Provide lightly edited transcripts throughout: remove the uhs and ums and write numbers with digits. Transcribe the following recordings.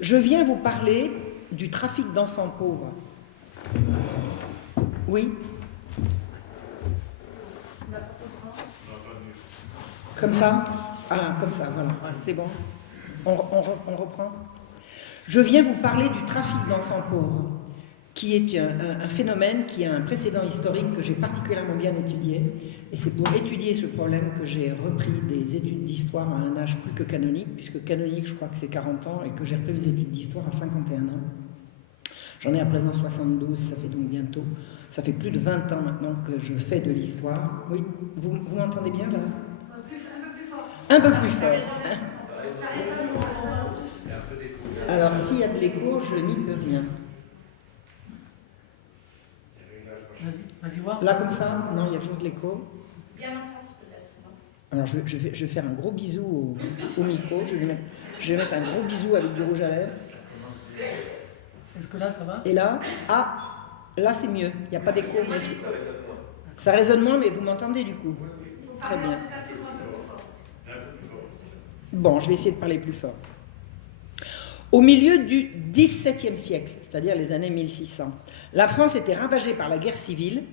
Je viens vous parler du trafic d'enfants pauvres. Oui? Comme ça? Ah, comme ça, voilà, c'est bon. On reprend. Je viens vous parler du trafic d'enfants pauvres, qui est un phénomène qui a un précédent historique que j'ai particulièrement bien étudié. Et c'est pour étudier ce problème que j'ai repris des études d'histoire à un âge plus que canonique, puisque canonique, je crois que c'est 40 ans, et que j'ai repris mes études d'histoire à 51 ans. J'en ai à présent 72, ça fait donc bientôt, ça fait plus de 20 ans maintenant que je fais de l'histoire. Oui, vous m'entendez bien là? Un peu plus fort. Alors, s'il y a de l'écho, je n'y peux rien. Vas-y voir. Là, comme ça? Non, il y a toujours de l'écho. Bien en face, peut-être. Alors, je vais faire un gros bisou au micro. Je vais mettre un gros bisou avec du rouge à lèvres. Est-ce que là, ça va? Et là, là, c'est mieux. Il n'y a pas d'écho. Mais ça résonne moins, mais vous m'entendez du coup? Très bien. Bon, je vais essayer de parler plus fort. Au milieu du XVIIe siècle, c'est-à-dire les années 1600, la France était ravagée par la guerre civile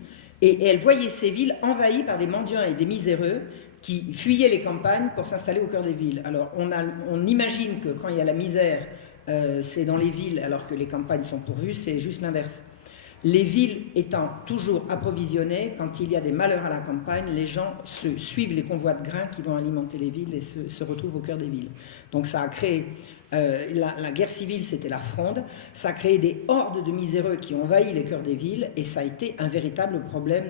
et elle voyait ses villes envahies par des mendiants et des miséreux qui fuyaient les campagnes pour s'installer au cœur des villes. Alors on imagine que quand il y a la misère, c'est dans les villes alors que les campagnes sont pourvues, c'est juste l'inverse. Les villes étant toujours approvisionnées, quand il y a des malheurs à la campagne, les gens suivent les convois de grains qui vont alimenter les villes et se retrouvent au cœur des villes. Donc ça a créé, la guerre civile c'était la fronde, ça a créé des hordes de miséreux qui ont envahi les cœurs des villes et ça a été un véritable problème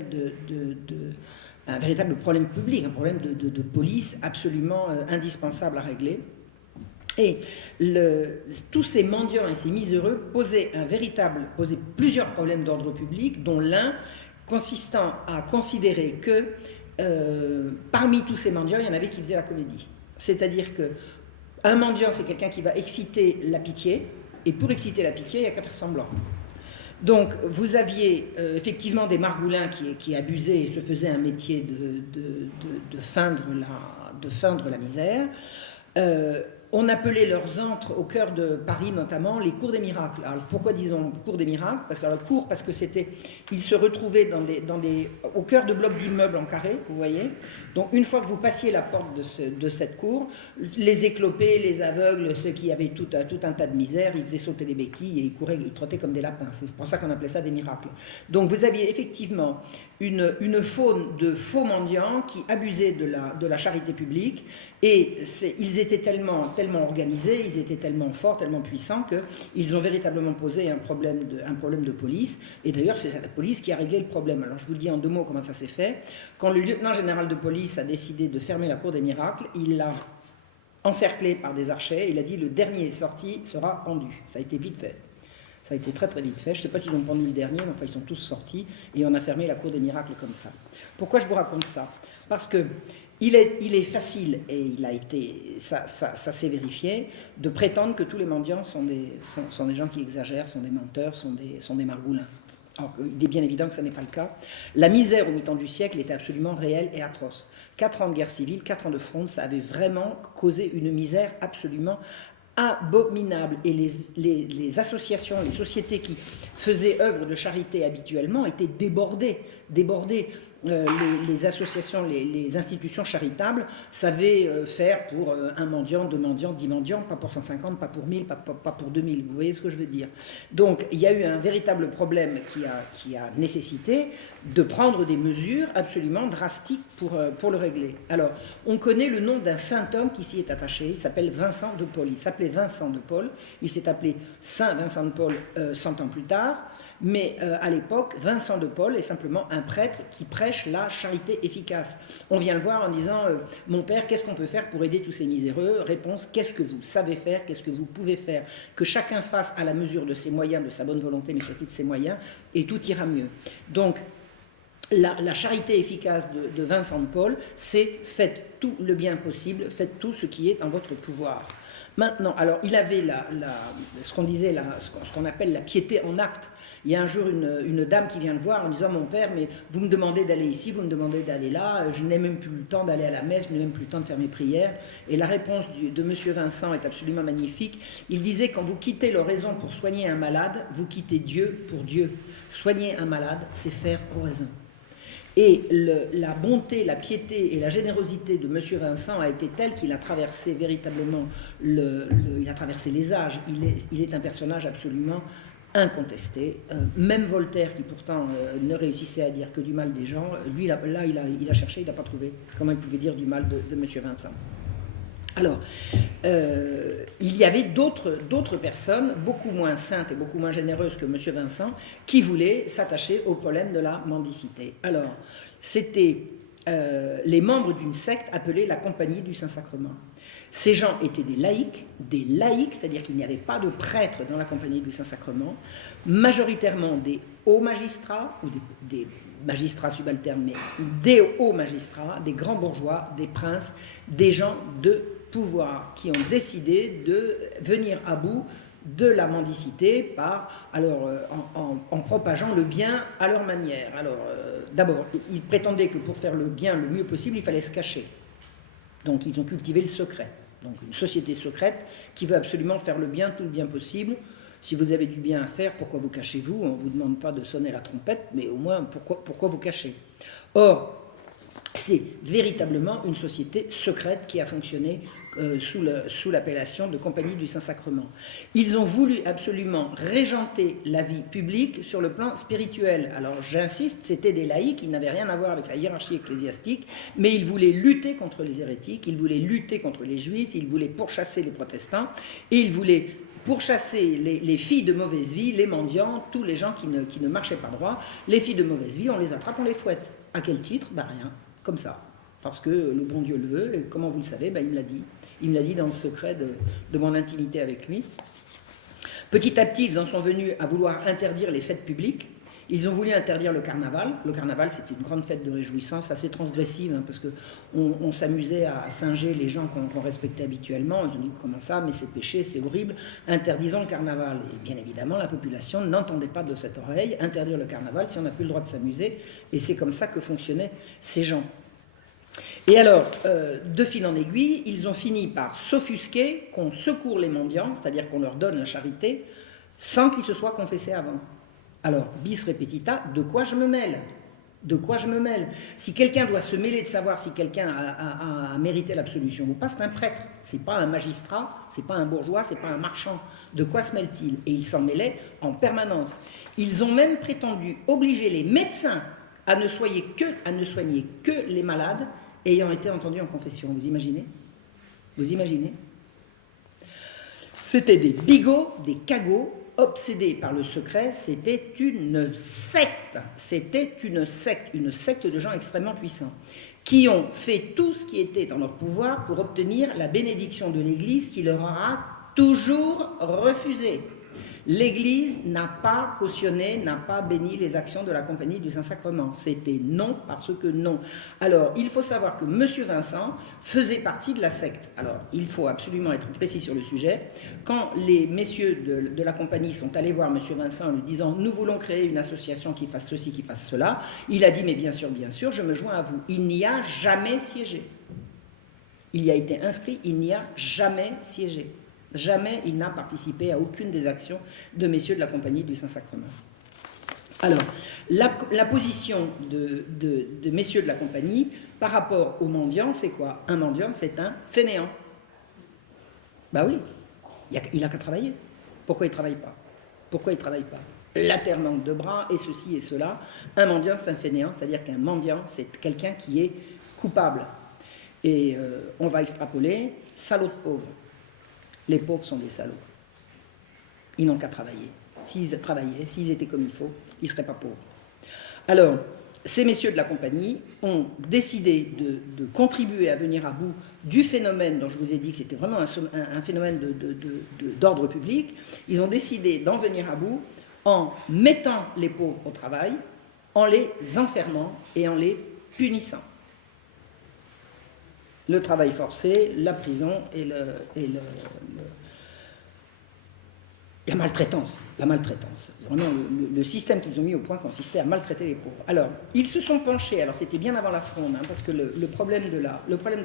un véritable problème public, un problème de police absolument indispensable à régler. Et tous ces mendiants et ces miséreux posaient plusieurs problèmes d'ordre public, dont l'un consistant à considérer que parmi tous ces mendiants, il y en avait qui faisaient la comédie. C'est-à-dire qu'un mendiant, c'est quelqu'un qui va exciter la pitié, et pour exciter la pitié, il n'y a qu'à faire semblant. Donc, vous aviez effectivement des margoulins qui abusaient et se faisaient un métier de feindre la misère. On appelait leurs antres au cœur de Paris notamment les cours des miracles. Alors pourquoi disons cours des miracles? Parce que ils se retrouvaient au cœur de blocs d'immeubles en carré, vous voyez. Donc une fois que vous passiez la porte de cette cour, les éclopés, les aveugles, ceux qui avaient tout un tas de misère, ils faisaient sauter des béquilles et ils trottaient comme des lapins. C'est pour ça qu'on appelait ça des miracles. Donc vous aviez effectivement une faune de faux mendiants qui abusaient de la charité publique et ils étaient tellement organisés, ils étaient tellement forts, tellement puissants qu'ils ont véritablement posé un problème de police. Et d'ailleurs, c'est la police qui a réglé le problème. Alors je vous le dis en 2 mots comment ça s'est fait. Quand le lieutenant général de police a décidé de fermer la cour des miracles, il l'a encerclé par des archers. Il a dit le dernier sorti sera pendu. Ça a été vite fait. Ça a été très très vite fait. Je ne sais pas s'ils ont pendu le dernier, mais enfin ils sont tous sortis et on a fermé la cour des miracles comme ça. Pourquoi je vous raconte ça? Parce que il est facile, et ça s'est vérifié, de prétendre que tous les mendiants sont des gens qui exagèrent, sont des menteurs, sont des margoulins. Alors, il est bien évident que ça n'est pas le cas. La misère au mi-temps du siècle était absolument réelle et atroce. 4 ans de guerre civile, 4 ans de fronde, ça avait vraiment causé une misère absolument abominable. Et les associations, les sociétés qui faisaient œuvre de charité habituellement étaient débordées. Les associations, les institutions charitables savaient faire pour un mendiant, 2 mendiants, 10 mendiants, pas pour 150, pas pour 1000, pas pour 2000. Vous voyez ce que je veux dire? Donc il y a eu un véritable problème qui a nécessité de prendre des mesures absolument drastiques pour le régler. Alors, on connaît le nom d'un saint homme qui s'y est attaché, il s'appelle Vincent de Paul. Il s'appelait Vincent de Paul, il s'est appelé Saint Vincent de Paul 100 ans plus tard. Mais à l'époque, Vincent de Paul est simplement un prêtre qui prêche la charité efficace. On vient le voir en disant « Mon père, qu'est-ce qu'on peut faire pour aider tous ces miséreux ?» Réponse « Qu'est-ce que vous savez faire? Qu'est-ce que vous pouvez faire? Que chacun fasse à la mesure de ses moyens, de sa bonne volonté, mais surtout de ses moyens, et tout ira mieux. » Donc, la charité efficace de Vincent de Paul, c'est faites tout le bien possible, faites tout ce qui est en votre pouvoir. Maintenant, alors il avait ce qu'on disait, ce qu'on appelle la piété en acte. Il y a un jour une dame qui vient le voir en disant: mon père, mais vous me demandez d'aller ici, vous me demandez d'aller là, je n'ai même plus le temps d'aller à la messe, je n'ai même plus le temps de faire mes prières. Et la réponse de M. Vincent est absolument magnifique. Il disait: quand vous quittez l'oraison pour soigner un malade, vous quittez Dieu pour Dieu. Soigner un malade, c'est faire oraison. Et la bonté, la piété et la générosité de M. Vincent a été telle qu'il a traversé véritablement il a traversé les âges. Il est un personnage absolument incontesté. Même Voltaire, qui pourtant ne réussissait à dire que du mal des gens, lui, il a cherché, il n'a pas trouvé comment il pouvait dire du mal de M. Vincent. Alors, il y avait d'autres personnes, beaucoup moins saintes et beaucoup moins généreuses que M. Vincent, qui voulaient s'attacher au problème de la mendicité. Alors, c'était les membres d'une secte appelée la Compagnie du Saint-Sacrement. Ces gens étaient des laïcs, c'est-à-dire qu'il n'y avait pas de prêtres dans la Compagnie du Saint-Sacrement, majoritairement des hauts magistrats, ou des magistrats subalternes, mais des hauts magistrats, des grands bourgeois, des princes, des gens de pouvoir qui ont décidé de venir à bout de la mendicité en propageant le bien à leur manière. Alors, d'abord, ils prétendaient que pour faire le bien le mieux possible, il fallait se cacher. Donc, ils ont cultivé le secret. Donc, une société secrète qui veut absolument faire le bien, tout le bien possible. Si vous avez du bien à faire, pourquoi vous cachez-vous? On ne vous demande pas de sonner la trompette, mais au moins, pourquoi vous cachez? Or, c'est véritablement une société secrète qui a fonctionné sous l'appellation de Compagnie du Saint-Sacrement. Ils ont voulu absolument régenter la vie publique sur le plan spirituel. Alors j'insiste, c'était des laïcs, ils n'avaient rien à voir avec la hiérarchie ecclésiastique, mais ils voulaient lutter contre les hérétiques, ils voulaient lutter contre les juifs, ils voulaient pourchasser les protestants, et ils voulaient pourchasser les filles de mauvaise vie, les mendiants, tous les gens qui ne marchaient pas droit. Les filles de mauvaise vie, on les attrape, on les fouette. À quel titre? Ben rien, comme ça. Parce que le bon Dieu le veut, et comment vous le savez? Ben il me l'a dit. Il me l'a dit dans le secret de mon intimité avec lui. Petit à petit, ils en sont venus à vouloir interdire les fêtes publiques. Ils ont voulu interdire le carnaval. Le carnaval, c'était une grande fête de réjouissance, assez transgressive, hein, parce qu'on s'amusait à singer les gens qu'on respectait habituellement. Ils ont dit: comment ça? Mais c'est péché, c'est horrible. Interdisons le carnaval. Et bien évidemment, la population n'entendait pas de cette oreille interdire le carnaval si on n'a plus le droit de s'amuser. Et c'est comme ça que fonctionnaient ces gens. Et alors, de fil en aiguille, ils ont fini par s'offusquer qu'on secourt les mendiants, c'est-à-dire qu'on leur donne la charité, sans qu'ils se soient confessés avant. Alors, bis repetita, de quoi je me mêle? De quoi je me mêle? Si quelqu'un doit se mêler de savoir si quelqu'un a mérité l'absolution ou pas, c'est un prêtre, c'est pas un magistrat, c'est pas un bourgeois, c'est pas un marchand. De quoi se mêle-t-il? Et ils s'en mêlaient en permanence. Ils ont même prétendu obliger les médecins à ne soigner que les malades ayant été entendus en confession. Vous imaginez? Vous imaginez? C'était des bigots, des cagots, obsédés par le secret. C'était une secte. C'était une secte de gens extrêmement puissants, qui ont fait tout ce qui était dans leur pouvoir pour obtenir la bénédiction de l'Église qui leur aura toujours refusé. L'Église n'a pas cautionné, n'a pas béni les actions de la Compagnie du Saint-Sacrement. C'était non parce que non. Alors, il faut savoir que M. Vincent faisait partie de la secte. Alors, il faut absolument être précis sur le sujet. Quand les messieurs de la Compagnie sont allés voir M. Vincent en lui disant « Nous voulons créer une association qui fasse ceci, qui fasse cela », il a dit « Mais bien sûr, je me joins à vous. » Il n'y a jamais siégé. Il y a été inscrit, il n'y a jamais siégé. Jamais il n'a participé à aucune des actions de messieurs de la Compagnie du Saint-Sacrement. Alors, la position de messieurs de la Compagnie par rapport aux mendiants, c'est quoi? Un mendiant, c'est un fainéant. Ben oui, il n'a qu'à travailler. Pourquoi il ne travaille pas? Pourquoi il ne travaille pas? La terre manque de bras, et ceci et cela. Un mendiant, c'est un fainéant, c'est-à-dire qu'un mendiant, c'est quelqu'un qui est coupable. Et on va extrapoler, salaud de pauvre. Les pauvres sont des salauds. Ils n'ont qu'à travailler. S'ils travaillaient, s'ils étaient comme il faut, ils ne seraient pas pauvres. Alors, ces messieurs de la Compagnie ont décidé de contribuer à venir à bout du phénomène dont je vous ai dit que c'était vraiment un phénomène d'ordre public. Ils ont décidé d'en venir à bout en mettant les pauvres au travail, en les enfermant et en les punissant. le travail forcé, la prison et la maltraitance. La maltraitance. Vraiment, le système qu'ils ont mis au point consistait à maltraiter les pauvres. Alors, ils se sont penchés, alors c'était bien avant la Fronde, hein, parce que le problème de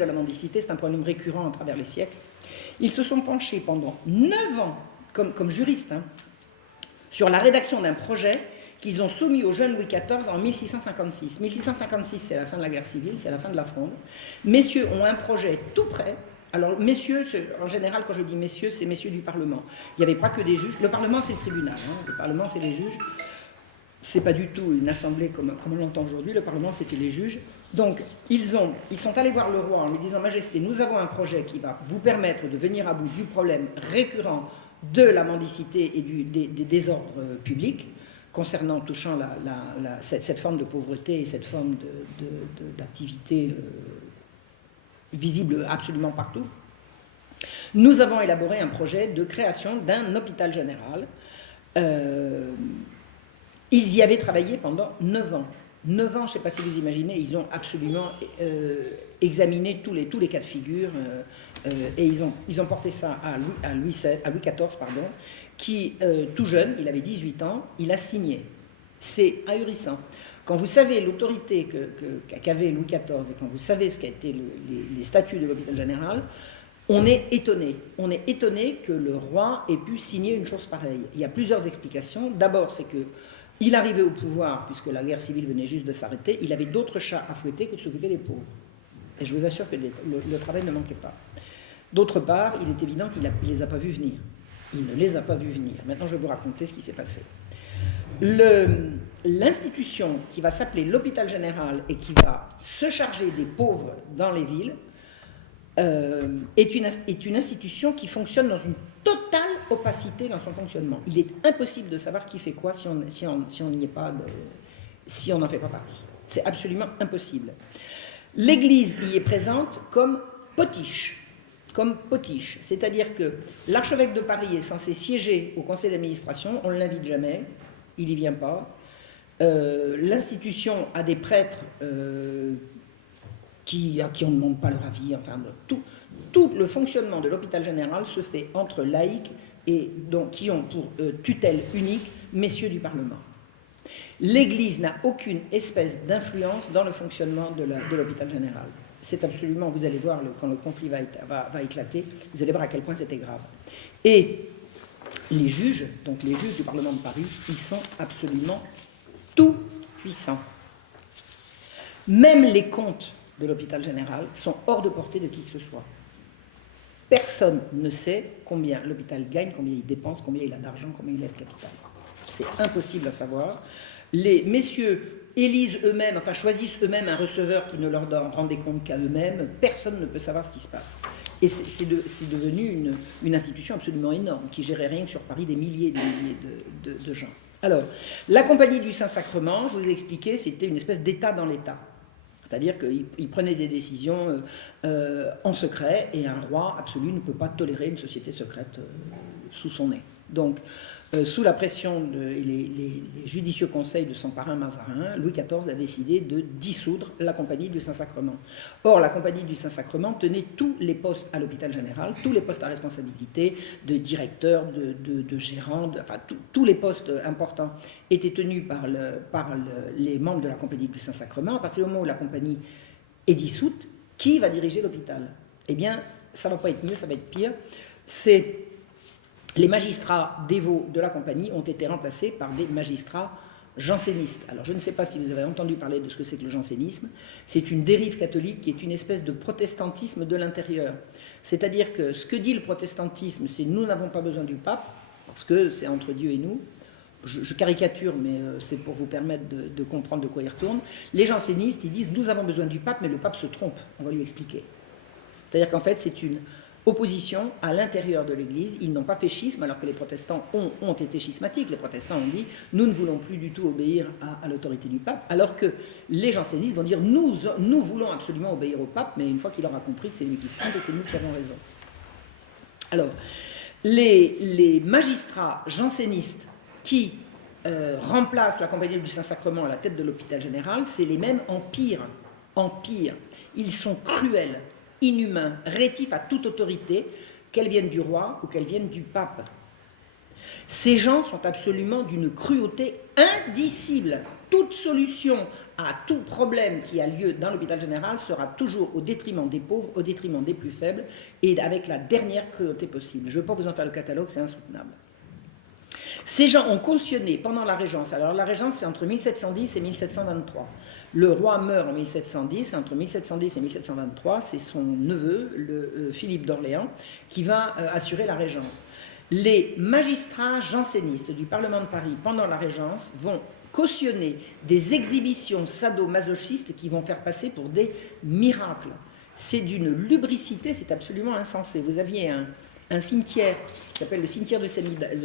la mendicité, c'est un problème récurrent à travers les siècles. Ils se sont penchés pendant 9 ans, comme juristes, hein, sur la rédaction d'un projet qu'ils ont soumis au jeune Louis XIV en 1656. 1656, c'est la fin de la guerre civile, c'est la fin de la Fronde. Messieurs ont un projet tout prêt. Alors, messieurs, en général, quand je dis messieurs, c'est messieurs du Parlement. Il n'y avait pas que des juges. Le Parlement, c'est le tribunal. Hein. Le Parlement, c'est les juges. C'est pas du tout une assemblée comme on l'entend aujourd'hui. Le Parlement, c'était les juges. Donc, ils sont allés voir le roi en lui disant « Majesté, nous avons un projet qui va vous permettre de venir à bout du problème récurrent de la mendicité et des désordres publics touchant cette forme de pauvreté et cette forme d'activité visible absolument partout. Nous avons élaboré un projet de création d'un hôpital général. Ils y avaient travaillé pendant 9 ans. 9 ans, je ne sais pas si vous imaginez, ils ont absolument examiné tous les cas de figure et ils ont porté ça à Louis XIV, pardon, qui, tout jeune, il avait 18 ans, il a signé. C'est ahurissant. Quand vous savez l'autorité qu'avait Louis XIV et quand vous savez ce qu'a été les statuts de l'hôpital général, on est étonné. On est étonné que le roi ait pu signer une chose pareille. Il y a plusieurs explications. D'abord, c'est qu'il arrivait au pouvoir, puisque la guerre civile venait juste de s'arrêter, il avait d'autres chats à fouetter que de s'occuper des pauvres. Et je vous assure que le travail ne manquait pas. D'autre part, il est évident qu'il ne les a pas vus venir. Il ne les a pas vus venir. Maintenant, je vais vous raconter ce qui s'est passé. L'institution qui va s'appeler l'hôpital général et qui va se charger des pauvres dans les villes est une institution qui fonctionne dans une totale opacité dans son fonctionnement. Il est impossible de savoir qui fait quoi si on n'y est pas, si on n'en fait pas partie. C'est absolument impossible. L'Église y est présente comme potiche. C'est-à-dire que l'archevêque de Paris est censé siéger au conseil d'administration, on ne l'invite jamais, il n'y vient pas. L'institution a des prêtres à qui on ne demande pas leur avis. Enfin, tout le fonctionnement de l'hôpital général se fait entre laïcs et donc, qui ont pour tutelle unique messieurs du Parlement. L'Église n'a aucune espèce d'influence dans le fonctionnement de l'hôpital général. C'est absolument, vous allez voir, quand le conflit va éclater, vous allez voir à quel point c'était grave. Et les juges, donc les juges du Parlement de Paris, ils sont absolument tout puissants. Même les comptes de l'hôpital général sont hors de portée de qui que ce soit. Personne ne sait combien l'hôpital gagne, combien il dépense, combien il a d'argent, combien il a de capital. C'est impossible à savoir. Les messieurs élisent eux-mêmes, enfin choisissent eux-mêmes un receveur qui ne leur rend des comptes qu'à eux-mêmes. Personne ne peut savoir ce qui se passe. Et c'est devenu une institution absolument énorme, qui gérait rien que sur Paris des milliers et des milliers de gens. Alors, la Compagnie du Saint-Sacrement, je vous ai expliqué, c'était une espèce d'État dans l'État. C'est-à-dire qu'il prenait des décisions en secret, et un roi absolu ne peut pas tolérer une société secrète sous son nez. Donc, sous la pression et les judicieux conseils de son parrain Mazarin, Louis XIV a décidé de dissoudre la Compagnie du Saint-Sacrement. Or, la Compagnie du Saint-Sacrement tenait tous les postes à l'hôpital général, tous les postes à responsabilité, de directeur, de gérant, enfin tous les postes importants étaient tenus par les membres de la Compagnie du Saint-Sacrement. À partir du moment où la Compagnie est dissoute, qui va diriger l'hôpital? Eh bien, ça ne va pas être mieux, ça va être pire. Les magistrats dévots de la Compagnie ont été remplacés par des magistrats jansénistes. Alors, je ne sais pas si vous avez entendu parler de ce que c'est que le jansénisme. C'est une dérive catholique qui est une espèce de protestantisme de l'intérieur. C'est-à-dire que ce que dit le protestantisme, c'est « nous n'avons pas besoin du pape, parce que c'est entre Dieu et nous ». Je caricature, mais c'est pour vous permettre de comprendre de quoi il retourne. Les jansénistes, ils disent « nous avons besoin du pape, mais le pape se trompe ». On va lui expliquer. C'est-à-dire qu'en fait, c'est une opposition à l'intérieur de l'Église. Ils n'ont pas fait schisme, alors que les protestants ont été schismatiques. Les protestants ont dit « nous ne voulons plus du tout obéir à l'autorité du pape », alors que les jansénistes vont dire « nous voulons absolument obéir au pape, mais une fois qu'il aura compris que c'est lui qui se trompe et c'est nous qui avons raison ». Alors, les magistrats jansénistes qui remplacent la Compagnie du Saint-Sacrement à la tête de l'hôpital général, c'est les mêmes en pire. Ils sont cruels. inhumains, rétifs à toute autorité, qu'elle vienne du roi ou qu'elle vienne du pape. Ces gens sont absolument d'une cruauté indicible. Toute solution à tout problème qui a lieu dans l'hôpital général sera toujours au détriment des pauvres, au détriment des plus faibles et avec la dernière cruauté possible. Je ne veux pas vous en faire le catalogue, c'est insoutenable. Ces gens ont cautionné pendant la Régence, alors la Régence c'est entre 1710 et 1723. Le roi meurt en 1710, entre 1710 et 1723, c'est son neveu, Philippe d'Orléans, qui va assurer la Régence. Les magistrats jansénistes du Parlement de Paris pendant la Régence vont cautionner des exhibitions sadomasochistes qui vont faire passer pour des miracles. C'est d'une lubricité, c'est absolument insensé. Vous aviez un cimetière qui s'appelle le cimetière de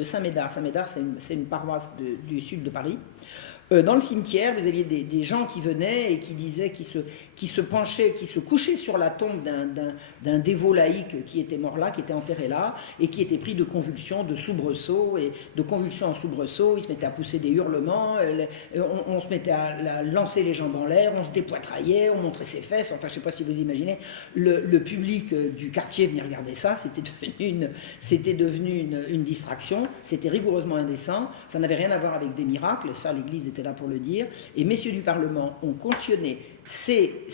Saint-Médard. Saint-Médard, c'est une paroisse du sud de Paris. Dans le cimetière, vous aviez des gens qui venaient et qui disaient, qui se penchaient, qui se couchaient sur la tombe d'un dévot laïque qui était mort là, qui était enterré là, et qui était pris de convulsions, de soubresauts, et de convulsions en soubresauts, il se mettait à pousser des hurlements, on se mettait à lancer les jambes en l'air, on se dépoitraillait, on montrait ses fesses, enfin je ne sais pas si vous imaginez, le public du quartier venait regarder ça, c'était devenu une distraction, c'était rigoureusement indécent, ça n'avait rien à voir avec des miracles, ça l'Église était là pour le dire, et messieurs du Parlement ont cautionné ces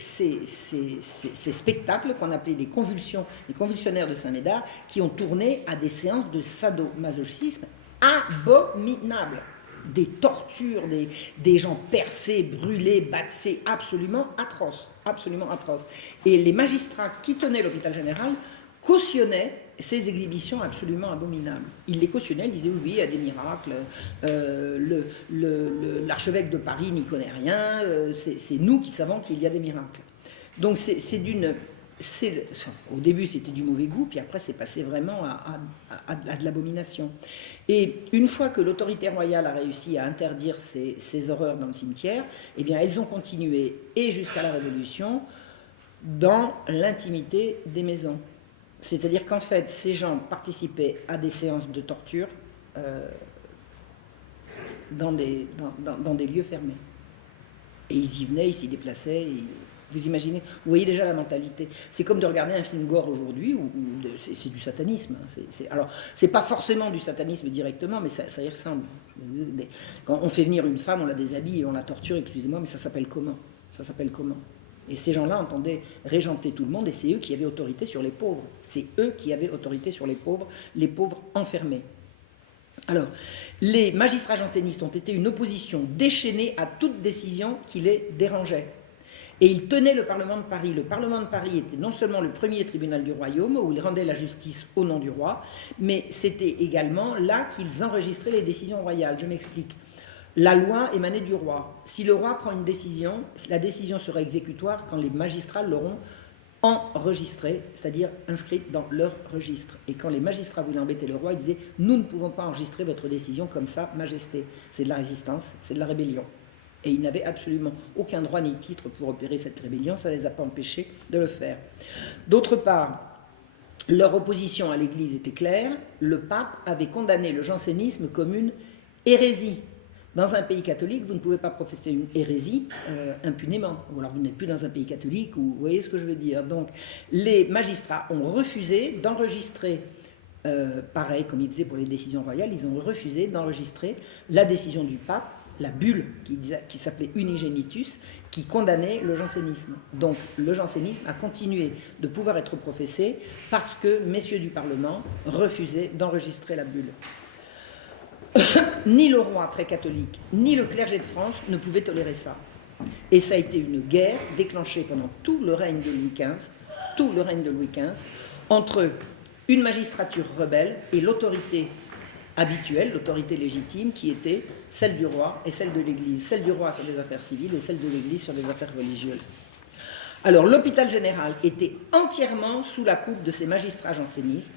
spectacles qu'on appelait les convulsionnaires de Saint-Médard, qui ont tourné à des séances de sadomasochisme abominables. Des tortures, des gens percés, brûlés, baxés, absolument atroces, absolument atroces. Et les magistrats qui tenaient l'hôpital général cautionnaient ces exhibitions absolument abominables. Ils les cautionnaient, ils disaient oui, il y a des miracles, l'archevêque de Paris n'y connaît rien, c'est nous qui savons qu'il y a des miracles. Donc au début c'était du mauvais goût, puis après c'est passé vraiment à de l'abomination. Et une fois que l'autorité royale a réussi à interdire ces horreurs dans le cimetière, eh bien elles ont continué, et jusqu'à la Révolution, dans l'intimité des maisons. C'est-à-dire qu'en fait, ces gens participaient à des séances de torture dans des lieux fermés. Et ils y venaient, ils s'y déplaçaient. Vous imaginez, vous voyez déjà la mentalité. C'est comme de regarder un film gore aujourd'hui, c'est du satanisme. Alors, c'est pas forcément du satanisme directement, mais ça y ressemble. Quand on fait venir une femme, on la déshabille et on la torture, excusez-moi, mais ça s'appelle comment ? Ça s'appelle comment ? Et ces gens-là entendaient régenter tout le monde, et c'est eux qui avaient autorité sur les pauvres. C'est eux qui avaient autorité sur les pauvres enfermés. Alors, les magistrats jansénistes ont été une opposition déchaînée à toute décision qui les dérangeait. Et ils tenaient le Parlement de Paris. Le Parlement de Paris était non seulement le premier tribunal du royaume, où ils rendaient la justice au nom du roi, mais c'était également là qu'ils enregistraient les décisions royales. Je m'explique. La loi émanait du roi. Si le roi prend une décision, la décision sera exécutoire quand les magistrats l'auront enregistrée, c'est-à-dire inscrite dans leur registre. Et quand les magistrats voulaient embêter le roi, ils disaient « Nous ne pouvons pas enregistrer votre décision comme ça, Majesté. » C'est de la résistance, c'est de la rébellion. Et ils n'avaient absolument aucun droit ni titre pour opérer cette rébellion, ça ne les a pas empêchés de le faire. D'autre part, leur opposition à l'Église était claire, le pape avait condamné le jansénisme comme une hérésie. Dans un pays catholique, vous ne pouvez pas professer une hérésie impunément. Ou alors vous n'êtes plus dans un pays catholique, ou vous voyez ce que je veux dire. Donc les magistrats ont refusé d'enregistrer, pareil comme ils faisaient pour les décisions royales, ils ont refusé d'enregistrer la décision du pape, la bulle qui s'appelait Unigenitus, qui condamnait le jansénisme. Donc le jansénisme a continué de pouvoir être professé parce que messieurs du Parlement refusaient d'enregistrer la bulle. Ni le roi très catholique, ni le clergé de France ne pouvaient tolérer ça. Et ça a été une guerre déclenchée pendant tout le règne de Louis XV, entre une magistrature rebelle et l'autorité habituelle, l'autorité légitime, qui était celle du roi et celle de l'Église. Celle du roi sur les affaires civiles et celle de l'Église sur les affaires religieuses. Alors l'hôpital général était entièrement sous la coupe de ces magistrats jansénistes.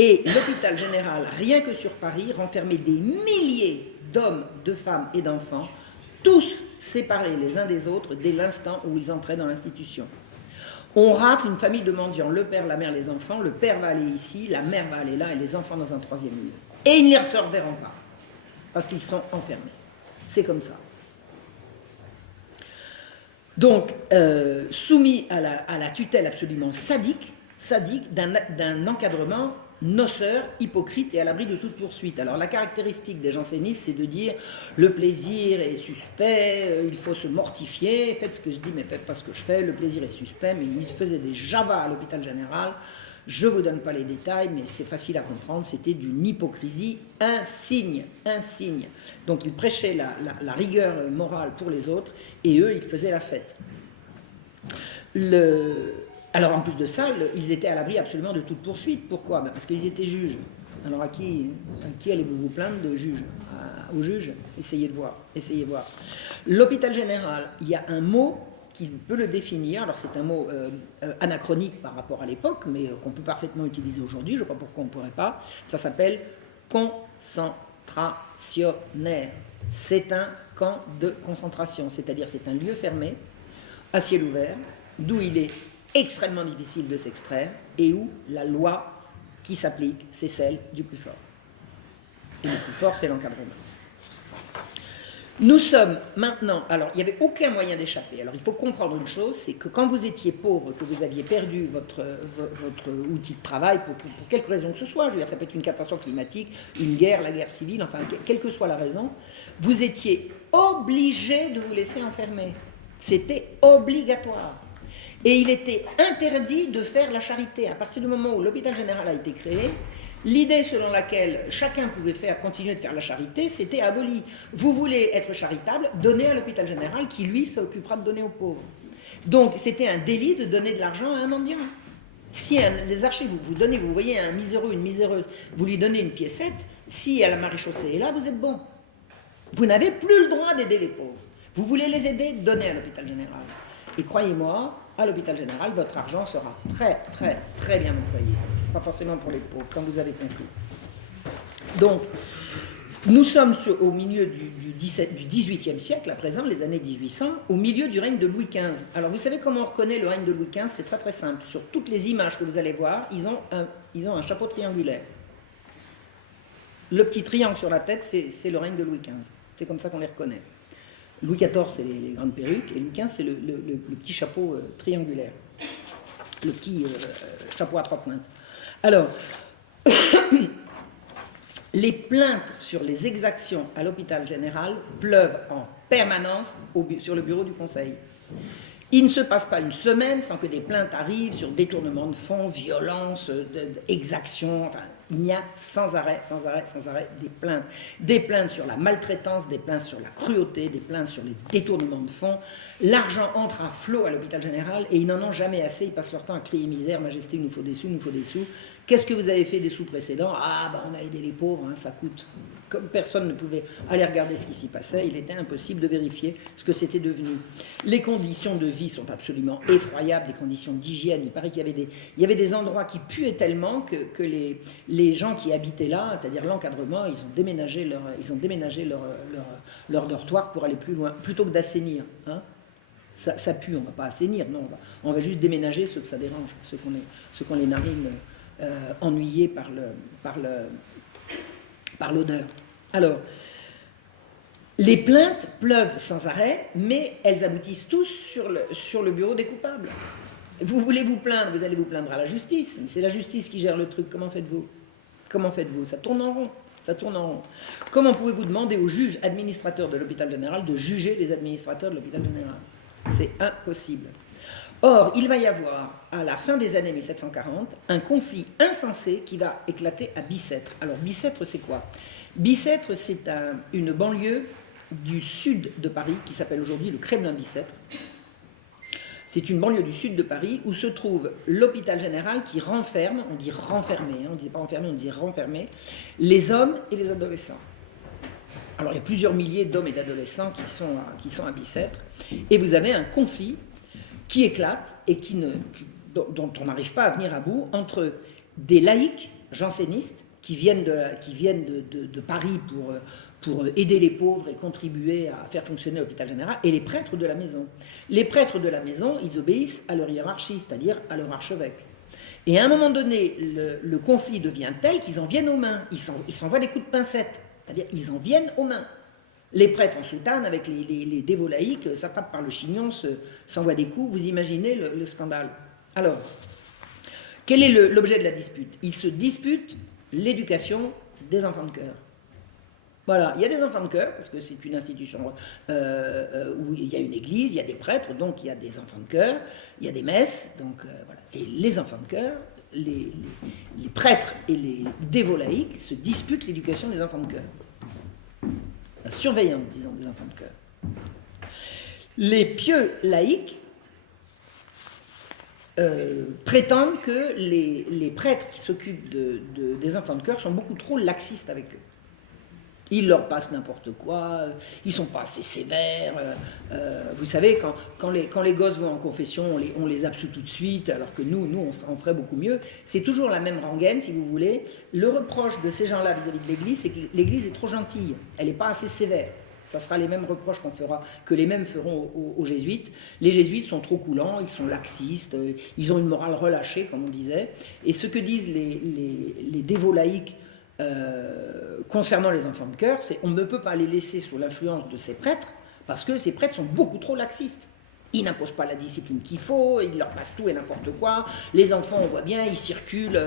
Et l'hôpital général, rien que sur Paris, renfermait des milliers d'hommes, de femmes et d'enfants, tous séparés les uns des autres dès l'instant où ils entraient dans l'institution. On rafle une famille de mendiants, le père, la mère, les enfants, le père va aller ici, la mère va aller là et les enfants dans un troisième lieu. Et ils ne les reverront pas, parce qu'ils sont enfermés. C'est comme ça. Donc, soumis à la tutelle absolument sadique d'un encadrement noceur, hypocrite et à l'abri de toute poursuite. Alors, la caractéristique des jansénistes, c'est de dire le plaisir est suspect, il faut se mortifier, faites ce que je dis, mais faites pas ce que je fais, le plaisir est suspect, mais ils faisaient des javas à l'hôpital général. Je ne vous donne pas les détails, mais c'est facile à comprendre, c'était d'une hypocrisie insigne. Donc, ils prêchaient la rigueur morale pour les autres, et eux, ils faisaient la fête. Alors en plus de ça, ils étaient à l'abri absolument de toute poursuite. Pourquoi? Parce qu'ils étaient juges. Alors à qui allez-vous vous plaindre de juge? Aux juges? Essayez de voir. L'hôpital général, il y a un mot qui peut le définir. Alors c'est un mot anachronique par rapport à l'époque, mais qu'on peut parfaitement utiliser aujourd'hui. Je ne sais pas pourquoi on ne pourrait pas. Ça s'appelle concentrationnaire. C'est un camp de concentration, c'est-à-dire c'est un lieu fermé, à ciel ouvert, d'où il est extrêmement difficile de s'extraire et où la loi qui s'applique, c'est celle du plus fort. Et le plus fort, c'est l'encadrement. Nous sommes maintenant... Alors, il n'y avait aucun moyen d'échapper. Alors, il faut comprendre une chose, c'est que quand vous étiez pauvre, que vous aviez perdu votre outil de travail, pour quelque raison que ce soit, je veux dire, ça peut être une catastrophe climatique, une guerre, la guerre civile, enfin, quelle que soit la raison, vous étiez obligé de vous laisser enfermer. C'était obligatoire. Et il était interdit de faire la charité. À partir du moment où l'hôpital général a été créé, l'idée selon laquelle chacun pouvait continuer de faire la charité, c'était aboli. Vous voulez être charitable, donnez à l'hôpital général qui, lui, s'occupera de donner aux pauvres. Donc, c'était un délit de donner de l'argent à un mendiant. Si des archives, vous donnez, vous voyez un miséreux, une miséreuse, vous lui donnez une piécette, si à la maréchaussée est là, vous êtes bon. Vous n'avez plus le droit d'aider les pauvres. Vous voulez les aider, donnez à l'hôpital général. Et croyez-moi, à l'hôpital général, votre argent sera très, très, très bien employé. Pas forcément pour les pauvres, comme vous avez compris. Donc, nous sommes au milieu du XVIIIe siècle, à présent, les années 1800, au milieu du règne de Louis XV. Alors, vous savez comment on reconnaît le règne de Louis XV? C'est très, très simple. Sur toutes les images que vous allez voir, ils ont un chapeau triangulaire. Le petit triangle sur la tête, c'est le règne de Louis XV. C'est comme ça qu'on les reconnaît. Louis XIV, c'est les grandes perruques, et Louis XV, c'est le petit chapeau triangulaire, le petit chapeau à 3 pointes. Alors, les plaintes sur les exactions à l'hôpital général pleuvent en permanence sur le bureau du conseil. Il ne se passe pas une semaine sans que des plaintes arrivent sur détournement de fonds, violence, exactions, enfin, il y a sans arrêt des plaintes. Des plaintes sur la maltraitance, des plaintes sur la cruauté, des plaintes sur les détournements de fonds. L'argent entre à flot à l'hôpital général et ils n'en ont jamais assez. Ils passent leur temps à crier misère, majesté, il nous faut des sous, il nous faut des sous. Qu'est-ce que vous avez fait des sous précédents? Ah, ben on a aidé les pauvres, hein, ça coûte. Comme personne ne pouvait aller regarder ce qui s'y passait, il était impossible de vérifier ce que c'était devenu. Les conditions de vie sont absolument effroyables, des conditions d'hygiène. Il paraît qu'il y avait des endroits qui puaient tellement que les gens qui habitaient là, c'est-à-dire l'encadrement, ils ont déménagé leur dortoir pour aller plus loin, plutôt que d'assainir. Hein. Ça pue, on ne va pas assainir, non, on va juste déménager ceux que ça dérange, ceux qui ont les narines ennuyées par l'odeur. Alors, les plaintes pleuvent sans arrêt, mais elles aboutissent tous sur le bureau des coupables. Vous voulez vous plaindre, vous allez vous plaindre à la justice, mais c'est la justice qui gère le truc. Comment faites-vous? Ça tourne en rond. Comment pouvez-vous demander au juge administrateur de l'hôpital général de juger les administrateurs de l'hôpital général? C'est impossible. Or, il va y avoir, à la fin des années 1740, un conflit insensé qui va éclater à Bicêtre. Alors, Bicêtre, c'est quoi? Bicêtre, c'est une banlieue du sud de Paris, qui s'appelle aujourd'hui le Kremlin-Bicêtre. C'est une banlieue du sud de Paris où se trouve l'hôpital général qui renferme, on dit renfermé, on ne dit pas enfermé, on dit renfermé, les hommes et les adolescents. Alors, il y a plusieurs milliers d'hommes et d'adolescents qui sont à Bicêtre, et vous avez un conflit qui éclate et dont on n'arrive pas à venir à bout entre des laïcs jansénistes qui viennent de Paris pour aider les pauvres et contribuer à faire fonctionner l'hôpital général, et les prêtres de la maison. Les prêtres de la maison, ils obéissent à leur hiérarchie, c'est-à-dire à leur archevêque. Et à un moment donné, le conflit devient tel qu'ils en viennent aux mains. Ils s'envoient des coups de pincette, c'est-à-dire ils en viennent aux mains. Les prêtres en soutane avec les dévots laïcs s'attrapent par le chignon, s'envoient des coups. Vous imaginez le scandale. Alors, quel est l'objet de la dispute? Ils se disputent l'éducation des enfants de chœur. Voilà, il y a des enfants de chœur, parce que c'est une institution où il y a une église, il y a des prêtres, donc il y a des enfants de chœur, il y a des messes, donc voilà. Et les enfants de chœur, les prêtres et les dévots laïcs se disputent l'éducation des enfants de chœur. La surveillance, disons, des enfants de chœur. Les pieux laïcs prétendent que les prêtres qui s'occupent des enfants de chœur sont beaucoup trop laxistes avec eux. Ils leur passent n'importe quoi, ils ne sont pas assez sévères. Vous savez, quand les gosses vont en confession, on les absout tout de suite, alors que nous on ferait beaucoup mieux. C'est toujours la même rengaine, si vous voulez. Le reproche de ces gens-là vis-à-vis de l'Église, c'est que l'Église est trop gentille, elle n'est pas assez sévère. Ça sera les mêmes reproches que les mêmes feront aux jésuites. Les jésuites sont trop coulants, ils sont laxistes, ils ont une morale relâchée, comme on disait. Et ce que disent les dévots laïcs concernant les enfants de chœur, c'est on ne peut pas les laisser sous l'influence de ces prêtres, parce que ces prêtres sont beaucoup trop laxistes. Ils n'imposent pas la discipline qu'il faut, ils leur passent tout et n'importe quoi. Les enfants, on voit bien, ils circulent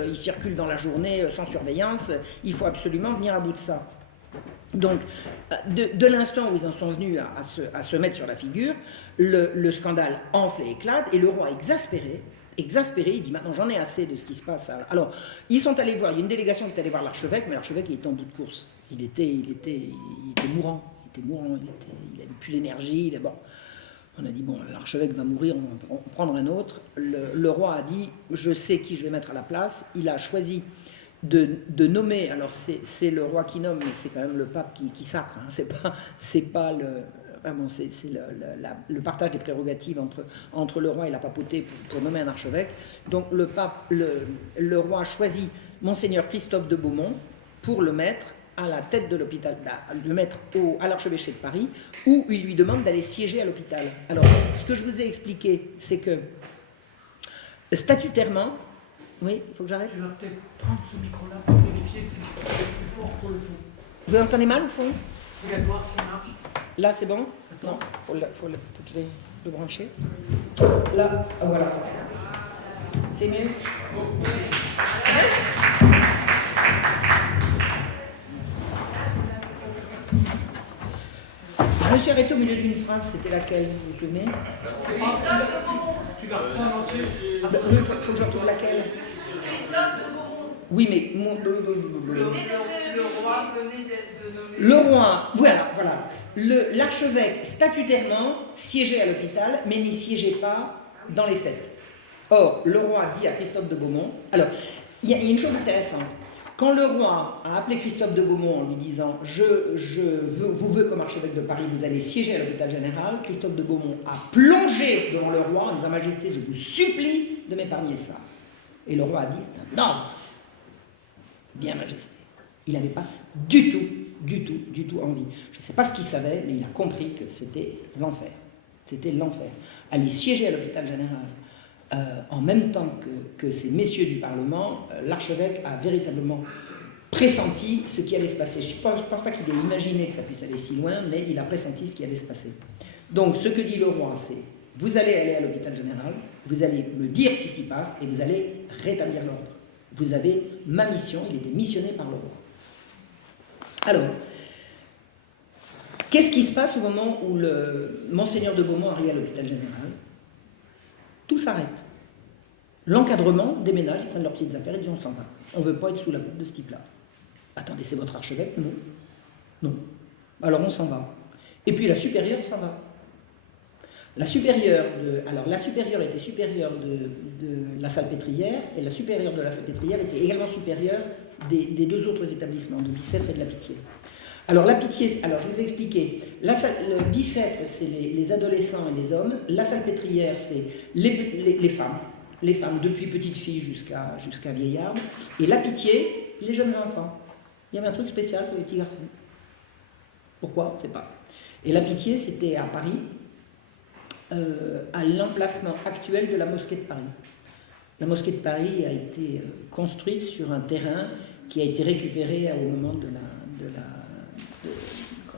dans la journée sans surveillance. Il faut absolument venir à bout de ça. Donc, de l'instant où ils en sont venus à se mettre sur la figure, le scandale enfle et éclate, et le roi exaspéré, il dit maintenant j'en ai assez de ce qui se passe. Alors, ils sont allés voir, il y a une délégation qui est allée voir l'archevêque, mais l'archevêque il était en bout de course. Il était mourant, il n'avait plus l'énergie. Bon. On a dit bon, l'archevêque va mourir, on va en prendre un autre. Le roi a dit je sais qui je vais mettre à la place. Il a choisi de nommer, alors c'est le roi qui nomme, mais c'est quand même le pape qui sacre. Hein. C'est pas le partage des prérogatives entre le roi et la papauté pour nommer un archevêque. Donc le roi a choisi Monseigneur Christophe de Beaumont pour le mettre à la tête de l'hôpital, le mettre à l'archevêché de Paris, où il lui demande d'aller siéger à l'hôpital. Alors, ce que je vous ai expliqué, c'est que statutairement, oui, il faut que j'arrête. Tu vas peut-être prendre ce micro-là pour vérifier si c'est plus fort pour le fond. Vous entendez mal au fond? Regarde voir si ça marche. Là, c'est bon? Non, il faut peut-être le brancher. Là, voilà. C'est mieux? Je me suis arrêtée au milieu d'une phrase, c'était laquelle, vous vous souvenez? Tu la reprends en entier. Il faut que je retrouve laquelle? Christophe de Beaumont. Oui, mais Le roi venait de nommer. le roi, voilà. L'archevêque, statutairement, siégeait à l'hôpital, mais n'y siégeait pas dans les fêtes. Or, le roi dit à Christophe de Beaumont... Alors, il y a une chose intéressante. Quand le roi a appelé Christophe de Beaumont en lui disant « vous veux comme archevêque de Paris, vous allez siéger à l'hôpital général », Christophe de Beaumont a plongé devant le roi en disant « Majesté, je vous supplie de m'épargner ça ». Et le roi a dit « C'est un ordre ». Bien, Majesté. Il n'avait pas du tout envie. Je ne sais pas ce qu'il savait, mais il a compris que c'était l'enfer. C'était l'enfer. Aller siéger à l'hôpital général en même temps que ces messieurs du Parlement, l'archevêque a véritablement pressenti ce qui allait se passer. Je ne pense pas qu'il ait imaginé que ça puisse aller si loin, mais il a pressenti ce qui allait se passer. Donc, ce que dit le roi, c'est « Vous allez aller à l'hôpital général, vous allez me dire ce qui s'y passe, et vous allez rétablir l'ordre. Vous avez ma mission, il était missionné par le roi. » Alors, qu'est-ce qui se passe au moment où le Monseigneur de Beaumont arrive à l'hôpital général? Tout s'arrête. L'encadrement déménage, ils prennent leurs petites affaires et disent on s'en va. On ne veut pas être sous la coupe de ce type-là. Attendez, c'est votre archevêque? Non. Non. Alors on s'en va. Et puis la supérieure s'en va. La supérieure était supérieure de la Salpêtrière, et la supérieure de la Salpêtrière était également supérieure des deux autres établissements, de Bicêtre et de la Pitié. Alors la Pitié, je vous ai expliqué, le Bicêtre c'est les adolescents et les hommes, la Salpêtrière c'est les femmes depuis petite fille jusqu'à vieillarde, et la Pitié, les jeunes enfants. Il y avait un truc spécial pour les petits garçons. Pourquoi? On ne sait pas. Et la Pitié c'était à Paris, à l'emplacement actuel de la mosquée de Paris. La mosquée de Paris a été construite sur un terrain qui a été récupéré au moment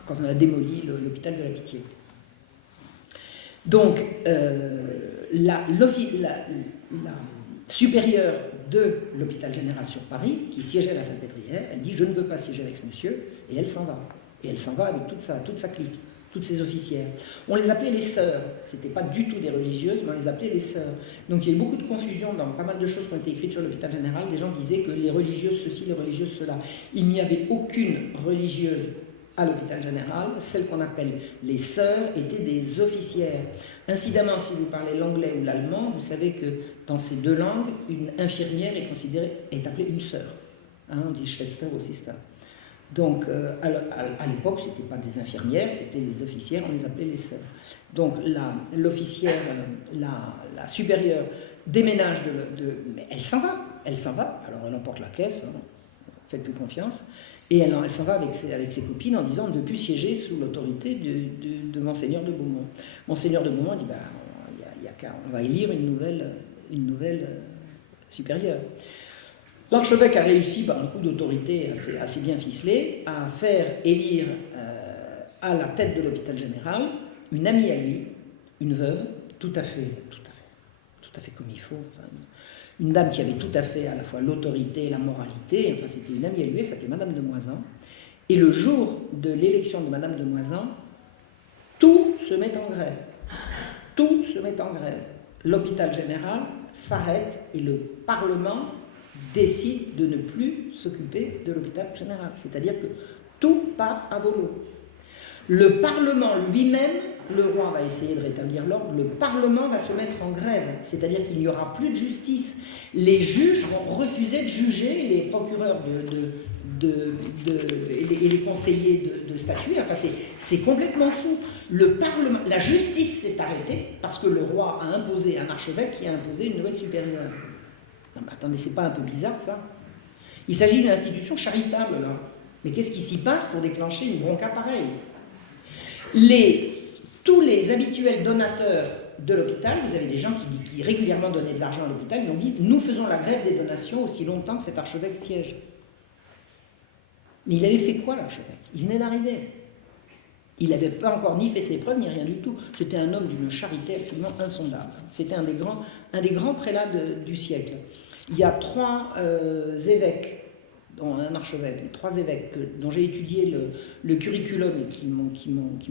quand on a démoli l'hôpital de la Pitié. Donc, la supérieure de l'hôpital général sur Paris, qui siégeait à la Salpêtrière, elle dit « Je ne veux pas siéger avec ce monsieur », et elle s'en va. Et elle s'en va avec toute sa clique, toutes ses officières. On les appelait les sœurs. Ce n'étaient pas du tout des religieuses, mais on les appelait les sœurs. Donc il y a eu beaucoup de confusion dans pas mal de choses qui ont été écrites sur l'hôpital général. Des gens disaient que les religieuses ceci, les religieuses cela. Il n'y avait aucune religieuse à l'hôpital général. Celles qu'on appelle les sœurs étaient des officières. Incidemment, si vous parlez l'anglais ou l'allemand, vous savez que dans ces deux langues, une infirmière est appelée une sœur. Hein, on dit Schwester ou Sister. Donc, à l'époque, ce n'étaient pas des infirmières, c'était les officières, on les appelait les sœurs. Donc, l'officière, la supérieure, déménage mais elle s'en va. Alors, elle emporte la caisse, hein, faites plus confiance, et elle s'en va avec ses copines en disant « On ne veut plus siéger sous l'autorité de Monseigneur de Beaumont ». Monseigneur de Beaumont dit « On va élire une nouvelle supérieure ». L'archevêque a réussi, par un coup d'autorité assez bien ficelé, à faire élire à la tête de l'hôpital général une amie à lui, une veuve, tout à fait comme il faut, enfin, une dame qui avait tout à fait à la fois l'autorité et la moralité, enfin c'était une amie à lui, elle s'appelait Madame de Moisan, et le jour de l'élection de Madame de Moisan, tout se met en grève. Tout se met en grève. L'hôpital général s'arrête et le Parlement décide de ne plus s'occuper de l'hôpital général. C'est-à-dire que tout part à volo. Le Parlement lui-même, le roi va essayer de rétablir l'ordre, le Parlement va se mettre en grève. C'est-à-dire qu'il n'y aura plus de justice. Les juges vont refuser de juger, les procureurs et les conseillers de statuer. Enfin, c'est complètement fou. Le Parlement, la justice s'est arrêtée parce que le roi a imposé un archevêque qui a imposé une nouvelle supérieure. Non, mais attendez, c'est pas un peu bizarre ça? Il s'agit d'une institution charitable là. Mais qu'est-ce qui s'y passe pour déclencher une bronca pareille? Tous les habituels donateurs de l'hôpital, vous avez des gens qui régulièrement donnaient de l'argent à l'hôpital, ils ont dit nous faisons la grève des donations aussi longtemps que cet archevêque siège. Mais il avait fait quoi l'archevêque? Il venait d'arriver. Il n'avait pas encore ni fait ses preuves, ni rien du tout. C'était un homme d'une charité absolument insondable. C'était un des grands prélats du siècle. Il y a trois évêques, dont un archevêque, trois évêques dont j'ai étudié le curriculum et qui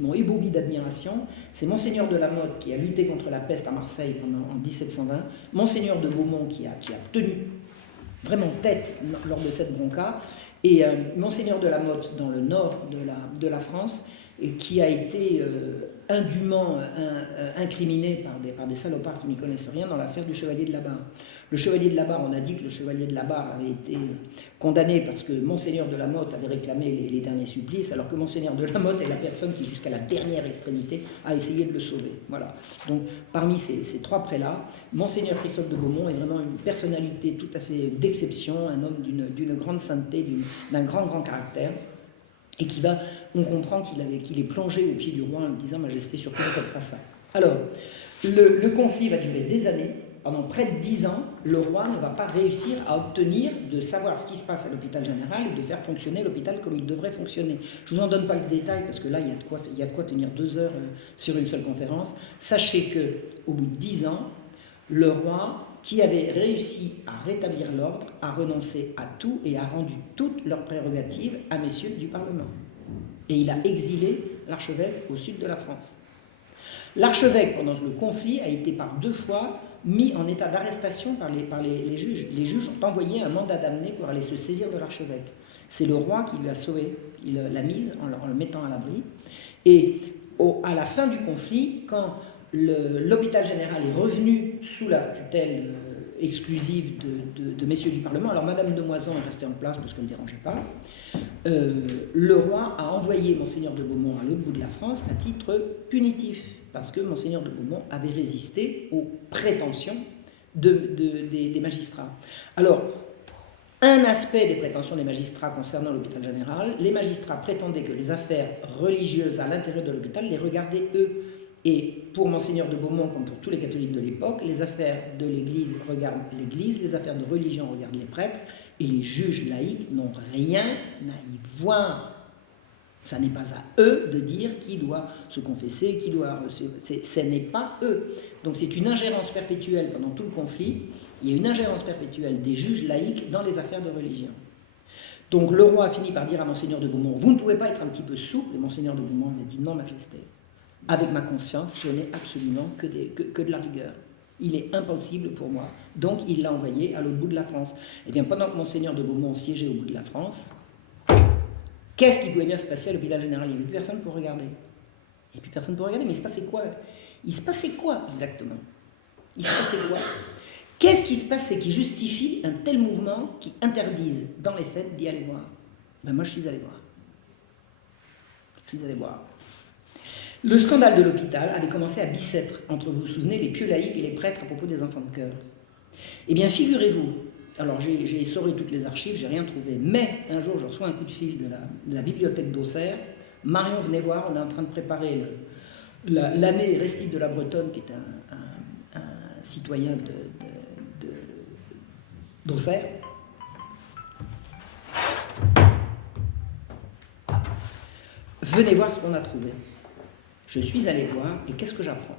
m'ont ébaubi d'admiration. C'est Monseigneur de la Motte qui a lutté contre la peste à Marseille en 1720, Monseigneur de Beaumont qui a tenu vraiment tête lors de cette bronca, et Monseigneur de la Motte dans le nord de la France, et qui a été indûment incriminé par des salopards qui n'y connaissent rien dans l'affaire du chevalier de la Barre. Le chevalier de la Barre, on a dit que le chevalier de la Barre avait été condamné parce que Monseigneur de la Motte avait réclamé les derniers supplices, alors que Monseigneur de la Motte est la personne qui, jusqu'à la dernière extrémité, a essayé de le sauver. Voilà. Donc, parmi ces trois prélats, Monseigneur Christophe de Beaumont est vraiment une personnalité tout à fait d'exception, un homme d'une grande sainteté, d'un grand caractère. Et on comprend qu'il est plongé au pied du roi en lui disant « Majesté, surtout ne faites pas ça ». Alors, le conflit va durer des années. Pendant près de 10 ans, le roi ne va pas réussir à obtenir de savoir ce qui se passe à l'hôpital général et de faire fonctionner l'hôpital comme il devrait fonctionner. Je ne vous en donne pas le détail parce que là, il y a de quoi tenir 2 heures sur une seule conférence. Sachez qu'au bout de 10 ans, le roi, qui avait réussi à rétablir l'ordre, a renoncé à tout et a rendu toutes leurs prérogatives à messieurs du Parlement. Et il a exilé l'archevêque au sud de la France. L'archevêque, pendant le conflit, a été par 2 fois mis en état d'arrestation par les juges. Les juges ont envoyé un mandat d'amener pour aller se saisir de l'archevêque. C'est le roi qui lui a sauvé, il l'a mise en le mettant à l'abri. Et à la fin du conflit, quand l'hôpital général est revenu sous la tutelle exclusive de messieurs du Parlement, alors Madame de Moisan est restée en place parce qu'elle ne dérangeait pas, le roi a envoyé Monseigneur de Beaumont à l'autre bout de la France à titre punitif, parce que Monseigneur de Beaumont avait résisté aux prétentions des magistrats. Alors, un aspect des prétentions des magistrats concernant l'hôpital général, les magistrats prétendaient que les affaires religieuses à l'intérieur de l'hôpital les regardaient eux. Et pour Monseigneur de Beaumont, comme pour tous les catholiques de l'époque, les affaires de l'Église regardent l'Église, les affaires de religion regardent les prêtres, et les juges laïcs n'ont rien à y voir. Ça n'est pas à eux de dire qui doit se confesser, qui doit... Ce n'est pas eux. Donc c'est une ingérence perpétuelle pendant tout le conflit. Il y a une ingérence perpétuelle des juges laïcs dans les affaires de religion. Donc le roi a fini par dire à Monseigneur de Beaumont, vous ne pouvez pas être un petit peu souple. Et Monseigneur de Beaumont lui a dit, non, Majesté, avec ma conscience, je n'ai absolument que de la rigueur. Il est impossible pour moi. Donc il l'a envoyé à l'autre bout de la France. Eh bien, pendant que Monseigneur de Beaumont siégeait au bout de la France, qu'est-ce qui pouvait bien se passer à l'hôpital général? Il n'y avait plus personne pour regarder. Et puis personne pour regarder, mais il se passait quoi? Il se passait quoi exactement? Il se passait quoi? Qu'est-ce qui se passait qui justifie un tel mouvement qui interdise dans les faits d'y aller voir? Ben moi je suis allé voir. Je suis allé voir. Le scandale de l'hôpital avait commencé à Bicêtre, entre, vous vous souvenez, les pieux laïcs et les prêtres à propos des enfants de cœur. Eh bien figurez-vous, alors j'ai essoré toutes les archives, j'ai rien trouvé, mais un jour je reçois un coup de fil de la bibliothèque d'Auxerre. Marion, venez voir, on est en train de préparer l'année restive de la Bretonne, qui est un citoyen d'Auxerre. Venez voir ce qu'on a trouvé. Je suis allé voir, et qu'est-ce que j'apprends?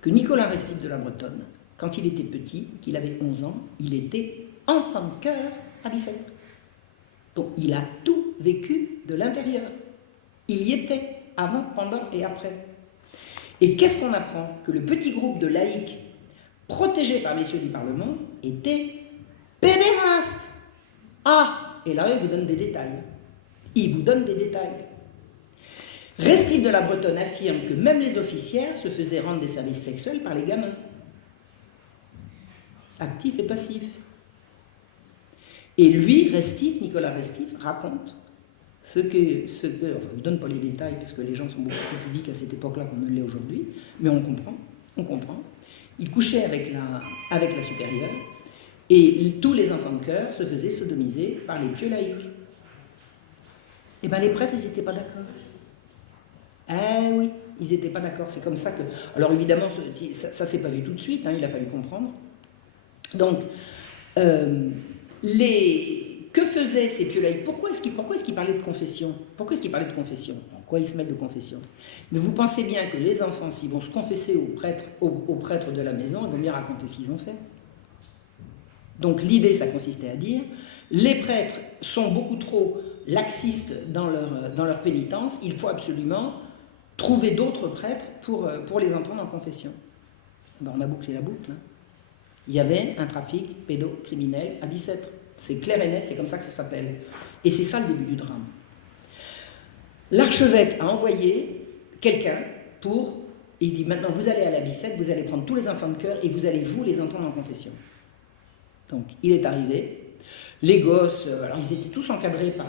Que Nicolas Restif de la Bretonne, quand il était petit, qu'il avait 11 ans, il était enfant de cœur à Bicêtre. Donc il a tout vécu de l'intérieur. Il y était, avant, pendant et après. Et qu'est-ce qu'on apprend? Que le petit groupe de laïcs protégés par messieurs du Parlement était pédéraste. Ah, et là, il vous donne des détails. Il vous donne des détails. Restif de la Bretonne affirme que même les officières se faisaient rendre des services sexuels par les gamins. Actif et passif. Et lui, Restif, Nicolas Restif, raconte enfin, il ne donne pas les détails, parce que les gens sont beaucoup plus pudiques à cette époque-là qu'on ne l'est aujourd'hui, mais on comprend. Il couchait avec la supérieure, et tous les enfants de cœur se faisaient sodomiser par les pieux laïcs. Eh bien, les prêtres, ils n'étaient pas d'accord. Eh oui, ils n'étaient pas d'accord, c'est comme ça que... Alors évidemment, ça ne s'est pas vu tout de suite, hein, il a fallu comprendre. Donc, que faisaient ces pieux laïcs? Pourquoi est-ce qu'ils parlaient de confession? Pourquoi est-ce qu'ils parlaient de confession? En quoi ils se mêlent de confession? Mais vous pensez bien que les enfants, s'ils vont se confesser aux prêtres de la maison, ils vont bien raconter ce qu'ils ont fait. Donc l'idée, ça consistait à dire, les prêtres sont beaucoup trop laxistes dans leur pénitence, il faut absolument trouver d'autres prêtres pour les entendre en confession. Ben, on a bouclé la boucle. Hein. Il y avait un trafic pédocriminel à Bicêtre. C'est clair et net, c'est comme ça que ça s'appelle. Et c'est ça le début du drame. L'archevêque a envoyé quelqu'un il dit maintenant vous allez à la Bicêtre, vous allez prendre tous les enfants de cœur et vous allez vous les entendre en confession. Donc il est arrivé. Les gosses, alors ils étaient tous encadrés par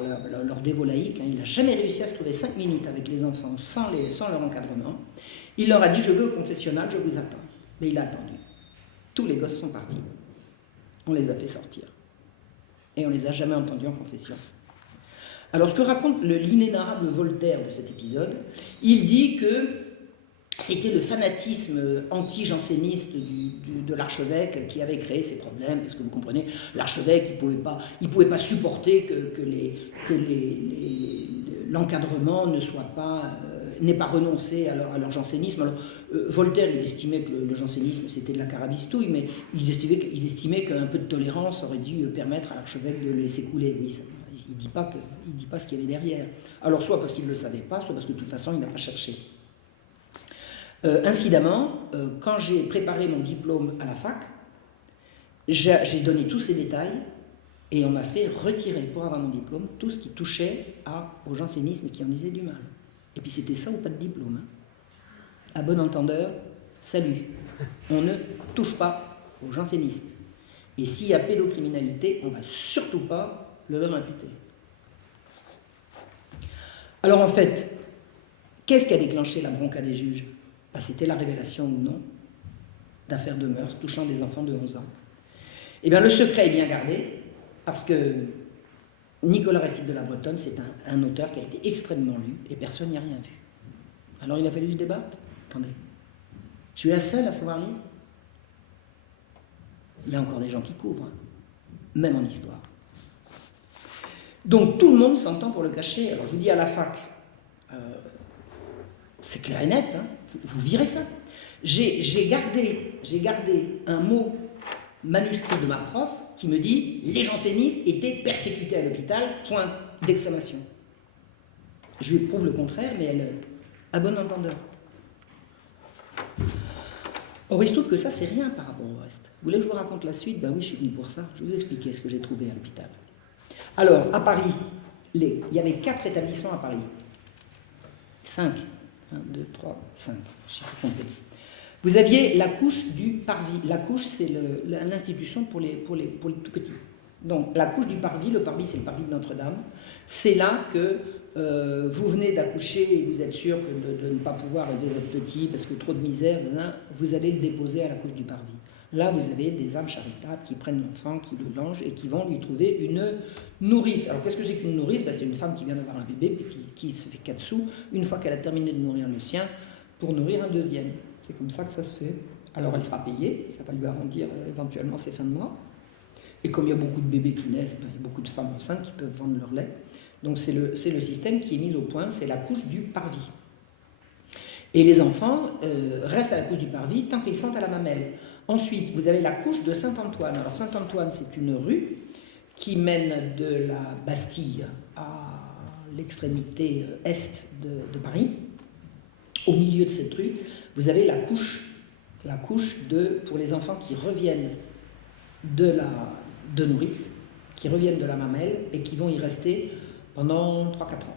leur dévot laïque, hein. Il n'a jamais réussi à se trouver 5 minutes avec les enfants sans leur encadrement. Il leur a dit, je veux au confessionnal, je vous attends. Mais il a attendu. Tous les gosses sont partis. On les a fait sortir. Et on ne les a jamais entendus en confession. Alors ce que raconte l'inénarrable Voltaire de cet épisode, il dit que c'était le fanatisme anti-janséniste de l'archevêque qui avait créé ces problèmes, parce que vous comprenez, l'archevêque, il pouvait pas supporter que l'encadrement n'ait pas renoncé à leur jansénisme. Alors, Voltaire, il estimait que le jansénisme, c'était de la carabistouille, mais il estimait qu'un peu de tolérance aurait dû permettre à l'archevêque de le laisser couler. Oui, il dit pas ce qu'il y avait derrière. Alors, soit parce qu'il ne le savait pas, soit parce que de toute façon, il n'a pas cherché. Incidemment, quand j'ai préparé mon diplôme à la fac, j'ai donné tous ces détails et on m'a fait retirer pour avoir mon diplôme tout ce qui touchait au jansénisme et qui en disait du mal. Et puis c'était ça ou pas de diplôme. Hein. À bon entendeur, salut. On ne touche pas aux jansénistes. Et s'il y a pédocriminalité, on ne va surtout pas le leur imputer. Alors en fait, qu'est-ce qui a déclenché la bronca des juges? C'était la révélation ou non d'affaires de mœurs touchant des enfants de 11 ans. Eh bien, le secret est bien gardé, parce que Nicolas Restif de la Bretonne, c'est un auteur qui a été extrêmement lu, et personne n'y a rien vu. Alors il a fallu se débattre. Attendez, je suis la seule à savoir lire? Il y a encore des gens qui couvrent, hein, même en histoire. Donc tout le monde s'entend pour le cacher. Alors je vous dis à la fac, c'est clair et net, hein, vous virez ça. J'ai gardé un mot manuscrit de ma prof qui me dit « Les jansénistes étaient persécutés à l'hôpital, point d'exclamation ». Je lui prouve le contraire, mais elle, à bon entendeur. Or, il se trouve que ça, c'est rien par rapport au reste. Vous voulez que je vous raconte la suite? Ben oui, je suis venu pour ça. Je vais vous expliquer ce que j'ai trouvé à l'hôpital. Alors, à Paris, il y avait 4 établissements à Paris. 5. 1, 2, 3, 5. Je sais pas compter. Vous aviez la couche du Parvis. La couche, c'est l'institution pour les tout petits. Donc, la couche du Parvis, le Parvis, c'est le Parvis de Notre-Dame. C'est là que vous venez d'accoucher et vous êtes sûr de ne pas pouvoir élever votre petit parce que trop de misère, vous allez le déposer à la couche du Parvis. Là, vous avez des âmes charitables qui prennent l'enfant, qui le langent et qui vont lui trouver une nourrice. Alors, qu'est-ce que c'est qu'une nourrice? C'est une femme qui vient d'avoir un bébé puis qui se fait 4 sous une fois qu'elle a terminé de nourrir le sien pour nourrir un deuxième. C'est comme ça que ça se fait. Alors, elle sera payée, ça va lui arrondir éventuellement ses fins de mois. Et comme il y a beaucoup de bébés qui naissent, il y a beaucoup de femmes enceintes qui peuvent vendre leur lait. Donc c'est le système qui est mis au point, c'est la couche du Parvis. Et les enfants restent à la couche du Parvis tant qu'ils sont à la mamelle. Ensuite, vous avez la couche de Saint-Antoine. Alors Saint-Antoine, c'est une rue qui mène de la Bastille à l'extrémité est de Paris. Au milieu de cette rue, vous avez la couche pour les enfants qui reviennent de nourrice, qui reviennent de la mamelle et qui vont y rester pendant 3-4 ans.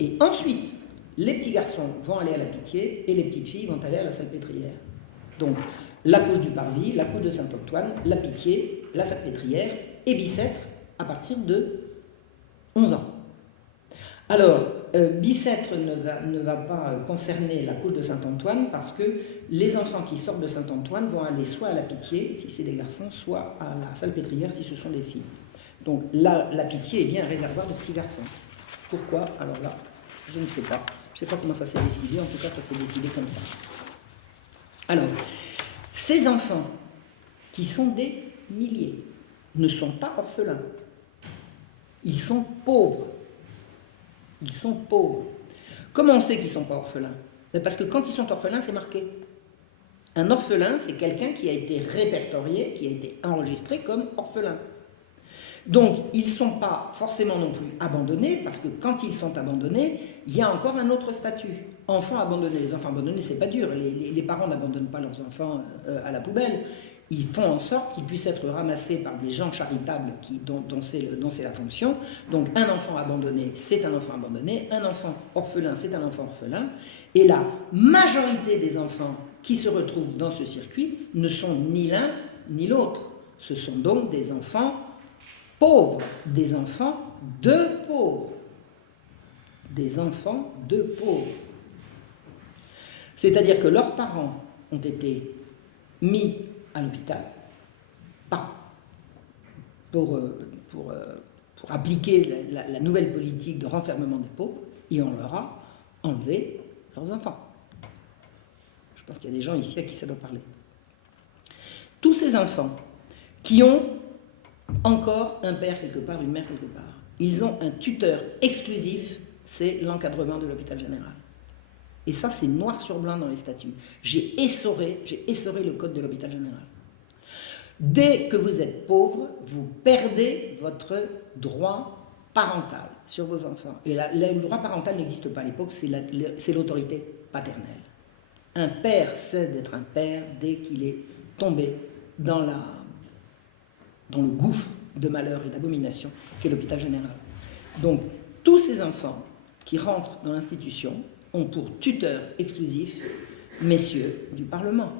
Et ensuite, les petits garçons vont aller à la Pitié et les petites filles vont aller à la Salpêtrière. Donc, la couche du Parvis, la couche de Saint-Antoine, la Pitié, la Salpêtrière et Bicêtre à partir de 11 ans. Alors, Bicêtre ne va pas concerner la couche de Saint-Antoine parce que les enfants qui sortent de Saint-Antoine vont aller soit à la Pitié, si c'est des garçons, soit à la Salpêtrière, si ce sont des filles. Donc la Pitié est bien un réservoir de petits garçons. Pourquoi? Alors là, je ne sais pas. Je ne sais pas comment ça s'est décidé, en tout cas ça s'est décidé comme ça. Alors, ces enfants, qui sont des milliers, ne sont pas orphelins. Ils sont pauvres. Ils sont pauvres. Comment on sait qu'ils ne sont pas orphelins? Parce que quand ils sont orphelins, c'est marqué. Un orphelin, c'est quelqu'un qui a été répertorié, qui a été enregistré comme orphelin. Donc, ils ne sont pas forcément non plus abandonnés, parce que quand ils sont abandonnés, il y a encore un autre statut. Enfants abandonnés. Les enfants abandonnés, c'est pas dur. Les parents n'abandonnent pas leurs enfants à la poubelle. Ils font en sorte qu'ils puissent être ramassés par des gens charitables dont c'est la fonction. Donc un enfant abandonné, c'est un enfant abandonné. Un enfant orphelin, c'est un enfant orphelin. Et la majorité des enfants qui se retrouvent dans ce circuit ne sont ni l'un ni l'autre. Ce sont donc des enfants pauvres, des enfants de pauvres. Des enfants de pauvres. C'est-à-dire que leurs parents ont été mis à l'hôpital pour appliquer la nouvelle politique de renfermement des pauvres, et on leur a enlevé leurs enfants. Je pense qu'il y a des gens ici à qui ça doit parler. Tous ces enfants qui ont encore un père quelque part, une mère quelque part, ils ont un tuteur exclusif, c'est l'encadrement de l'hôpital général. Et ça, c'est noir sur blanc dans les statuts. J'ai essoré le code de l'hôpital général. Dès que vous êtes pauvre, vous perdez votre droit parental sur vos enfants. Et le droit parental n'existe pas à l'époque, c'est l'autorité paternelle. Un père cesse d'être un père dès qu'il est tombé dans le gouffre de malheur et d'abomination qu'est l'hôpital général. Donc, tous ces enfants qui rentrent dans l'institution ont pour tuteur exclusif messieurs du Parlement.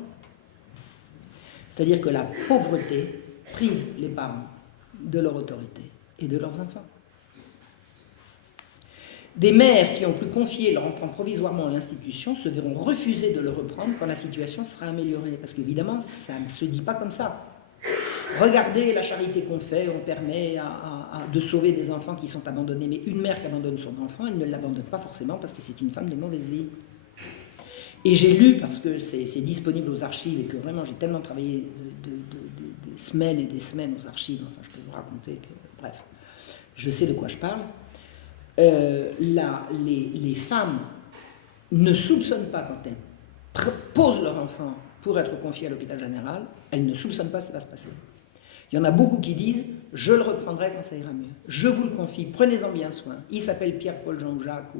C'est-à-dire que la pauvreté prive les parents de leur autorité et de leurs enfants. Des mères qui ont pu confier leur enfant provisoirement à l'institution se verront refuser de le reprendre quand la situation sera améliorée. Parce qu'évidemment, ça ne se dit pas comme ça. Regardez la charité qu'on fait, on permet de sauver des enfants qui sont abandonnés. Mais une mère qui abandonne son enfant, elle ne l'abandonne pas forcément parce que c'est une femme de mauvaise vie. Et j'ai lu, parce que c'est disponible aux archives et que vraiment j'ai tellement travaillé des semaines et des semaines aux archives, enfin je peux vous raconter que, bref. je sais de quoi je parle, les femmes ne soupçonnent pas quand elles posent leur enfant pour être confié à l'hôpital général, elles ne soupçonnent pas ce qui va se passer. Il y en a beaucoup qui disent « je le reprendrai quand ça ira mieux, je vous le confie, prenez-en bien soin, il s'appelle Pierre, Paul, Jean ou Jacques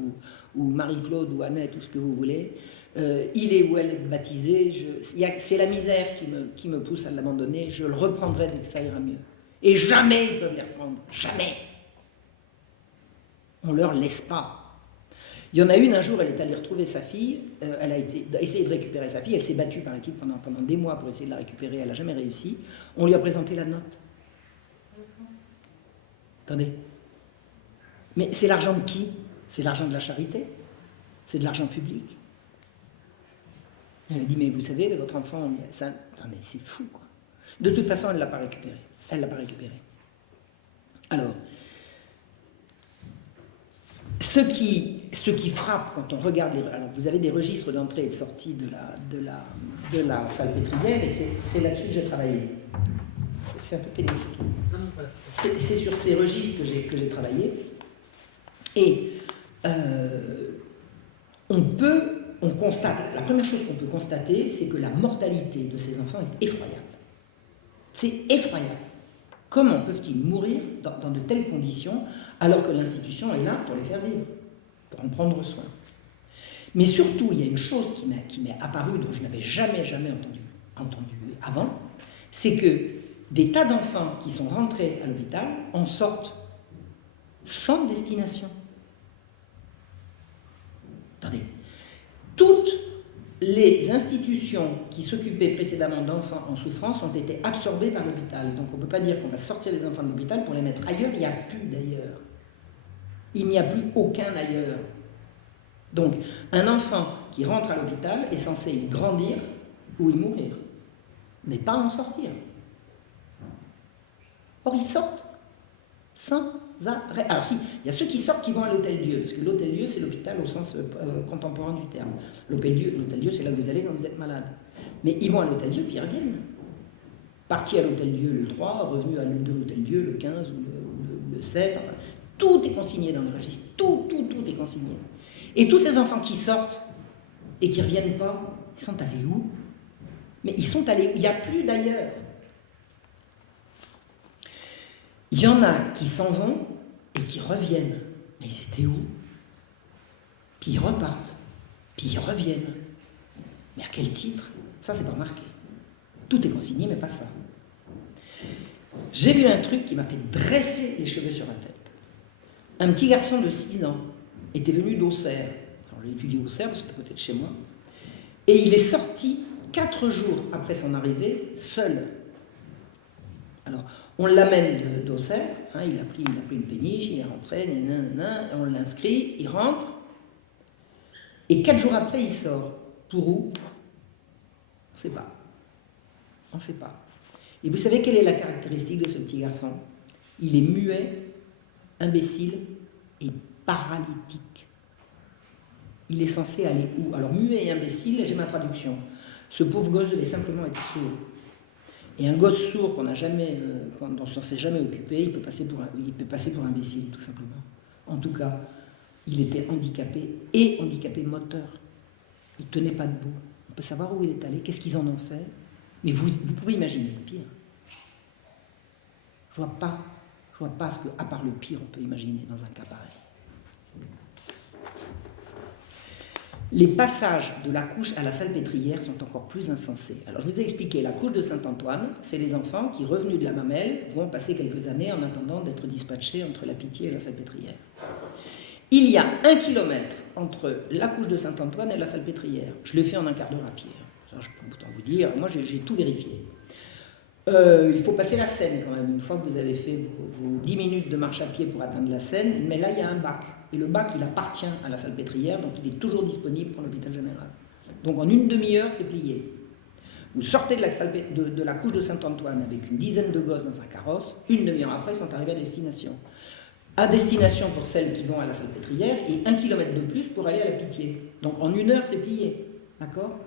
ou Marie-Claude ou Annette ou ce que vous voulez, il est ou elle est baptisé, c'est la misère qui me pousse à l'abandonner, je le reprendrai dès que ça ira mieux. Et jamais ils peuvent les reprendre, jamais. On ne leur laisse pas. Il y en a une, un jour, elle est allée retrouver sa fille, elle a essayé de récupérer sa fille, elle s'est battue, paraît-il, pendant des mois pour essayer de la récupérer, elle n'a jamais réussi. On lui a présenté la note. Attendez. Mais c'est l'argent de qui? C'est l'argent de la charité? C'est de l'argent public? Elle a dit, mais vous savez, votre enfant, ça, attendez, c'est fou, quoi. De toute façon, elle ne l'a pas récupéré. Elle ne l'a pas récupéré. Alors, ce qui frappe quand on regarde alors vous avez des registres d'entrée et de sortie de la salpêtrière et c'est là-dessus que j'ai travaillé. C'est un peu pénible. C'est sur ces registres que j'ai travaillé. Et on constate, la première chose qu'on peut constater, c'est que la mortalité de ces enfants est effroyable. C'est effroyable. Comment peuvent-ils mourir dans de telles conditions alors que l'institution est là pour les faire vivre, pour en prendre soin? Mais surtout, il y a une chose qui m'est apparue, dont je n'avais jamais entendu avant, c'est que des tas d'enfants qui sont rentrés à l'hôpital en sortent sans destination. Attendez, toutes les institutions qui s'occupaient précédemment d'enfants en souffrance ont été absorbées par l'hôpital. Donc on ne peut pas dire qu'on va sortir les enfants de l'hôpital pour les mettre ailleurs, il n'y a plus d'ailleurs. Il n'y a plus aucun ailleurs. Donc un enfant qui rentre à l'hôpital est censé y grandir ou y mourir, mais pas en sortir. Or ils sortent sans arrêt. Alors si, il y a ceux qui sortent qui vont à l'Hôtel-Dieu, parce que l'Hôtel-Dieu c'est l'hôpital au sens contemporain du terme. L'Hôtel-Dieu c'est là où vous allez quand vous êtes malade. Mais ils vont à l'Hôtel-Dieu puis ils reviennent. Partis à l'Hôtel-Dieu le 3, revenus à l'Hôtel-Dieu le 15 ou le 7, enfin, tout est consigné dans le registre, tout est consigné. Et tous ces enfants qui sortent et qui ne reviennent pas, ils sont allés où? Mais ils sont allés, il n'y a plus d'ailleurs. Il y en a qui s'en vont et qui reviennent. Mais ils étaient où? Puis ils repartent. Puis ils reviennent. Mais à quel titre? Ça, c'est pas marqué. Tout est consigné, mais pas ça. J'ai vu un truc qui m'a fait dresser les cheveux sur la tête. Un petit garçon de 6 ans était venu d'Auxerre. Alors, j'ai étudié Auxerre, parce que c'est à côté de chez moi. Et il est sorti 4 jours après son arrivée, seul. Alors, on l'amène d'Auxerre, hein, il a pris une péniche, il est rentré, on l'inscrit, il rentre, et 4 jours après, il sort. Pour où? On ne sait pas. On ne sait pas. Et vous savez quelle est la caractéristique de ce petit garçon? Il est muet, imbécile et paralytique. Il est censé aller où? Alors, muet et imbécile, j'ai ma traduction. Ce pauvre gosse devait simplement être sourd. Et un gosse sourd dont on ne s'est jamais occupé, il peut passer pour imbécile, tout simplement. En tout cas, il était handicapé et handicapé moteur. Il ne tenait pas debout. On peut savoir où il est allé, qu'est-ce qu'ils en ont fait. Mais vous pouvez imaginer le pire. Je ne vois pas ce qu'à part le pire, on peut imaginer dans un cas pareil. Les passages de la couche à la salpêtrière sont encore plus insensés. Alors je vous ai expliqué, la couche de Saint-Antoine, c'est les enfants qui, revenus de la mamelle, vont passer quelques années en attendant d'être dispatchés entre la Pitié et la salpêtrière. Il y a 1 kilomètre entre la couche de Saint-Antoine et la salpêtrière. Je l'ai fait en un quart d'heure à pied. Alors, je peux autant vous dire, moi j'ai tout vérifié. Il faut passer la Seine quand même. Une fois que vous avez fait vos 10 minutes de marche à pied pour atteindre la Seine, mais là il y a un bac. Et le bac, il appartient à la salpêtrière, donc il est toujours disponible pour l'hôpital général. Donc en une demi-heure, c'est plié. Vous sortez de la couche de Saint-Antoine avec une dizaine de gosses dans un carrosse, une demi-heure après, ils sont arrivés à destination. À destination pour celles qui vont à la salpêtrière, et 1 kilomètre de plus pour aller à la Pitié. Donc en 1 heure, c'est plié. D'accord?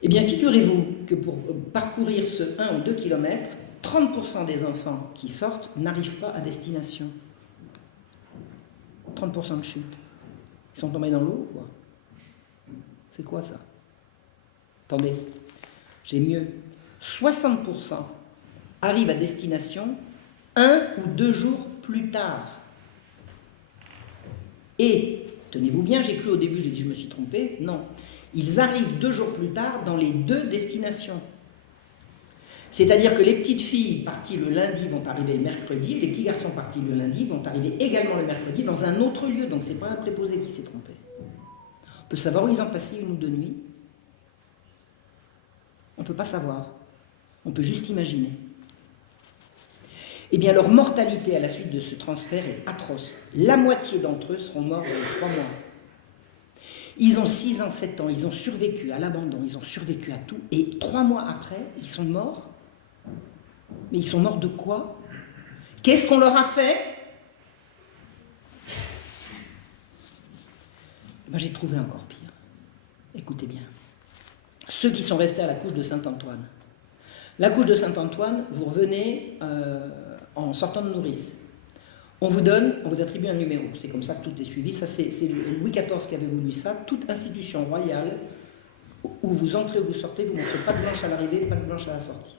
Eh bien, figurez-vous que pour parcourir ce 1 ou 2 kilomètres, 30% des enfants qui sortent n'arrivent pas à destination. 30% de chute. Ils sont tombés dans l'eau, quoi. C'est quoi ça? Attendez, j'ai mieux. 60% arrivent à destination 1 ou 2 jours plus tard. Et, tenez-vous bien, j'ai cru au début, j'ai dit je me suis trompé. Non, ils arrivent 2 jours plus tard dans les 2 destinations. C'est-à-dire que les petites filles parties le lundi vont arriver le mercredi, et les petits garçons partis le lundi vont arriver également le mercredi dans un autre lieu. Donc c'est pas un préposé qui s'est trompé. On peut savoir où ils ont passé 1 ou 2 nuits. On ne peut pas savoir. On peut juste imaginer. Eh bien, leur mortalité à la suite de ce transfert est atroce. La moitié d'entre eux seront morts dans les 3 mois. Ils ont 6 ans, 7 ans, ils ont survécu à l'abandon, ils ont survécu à tout, et 3 mois après, ils sont morts. Mais ils sont morts de quoi? Qu'est-ce qu'on leur a fait? Moi, j'ai trouvé encore pire. Écoutez bien. Ceux qui sont restés à la couche de Saint-Antoine. La couche de Saint-Antoine, vous revenez en sortant de nourrice. On vous attribue un numéro. C'est comme ça que tout est suivi. Ça, c'est Louis XIV qui avait voulu ça. Toute institution royale où vous entrez ou vous sortez, vous ne montrez pas de blanche à l'arrivée, pas de blanche à la sortie.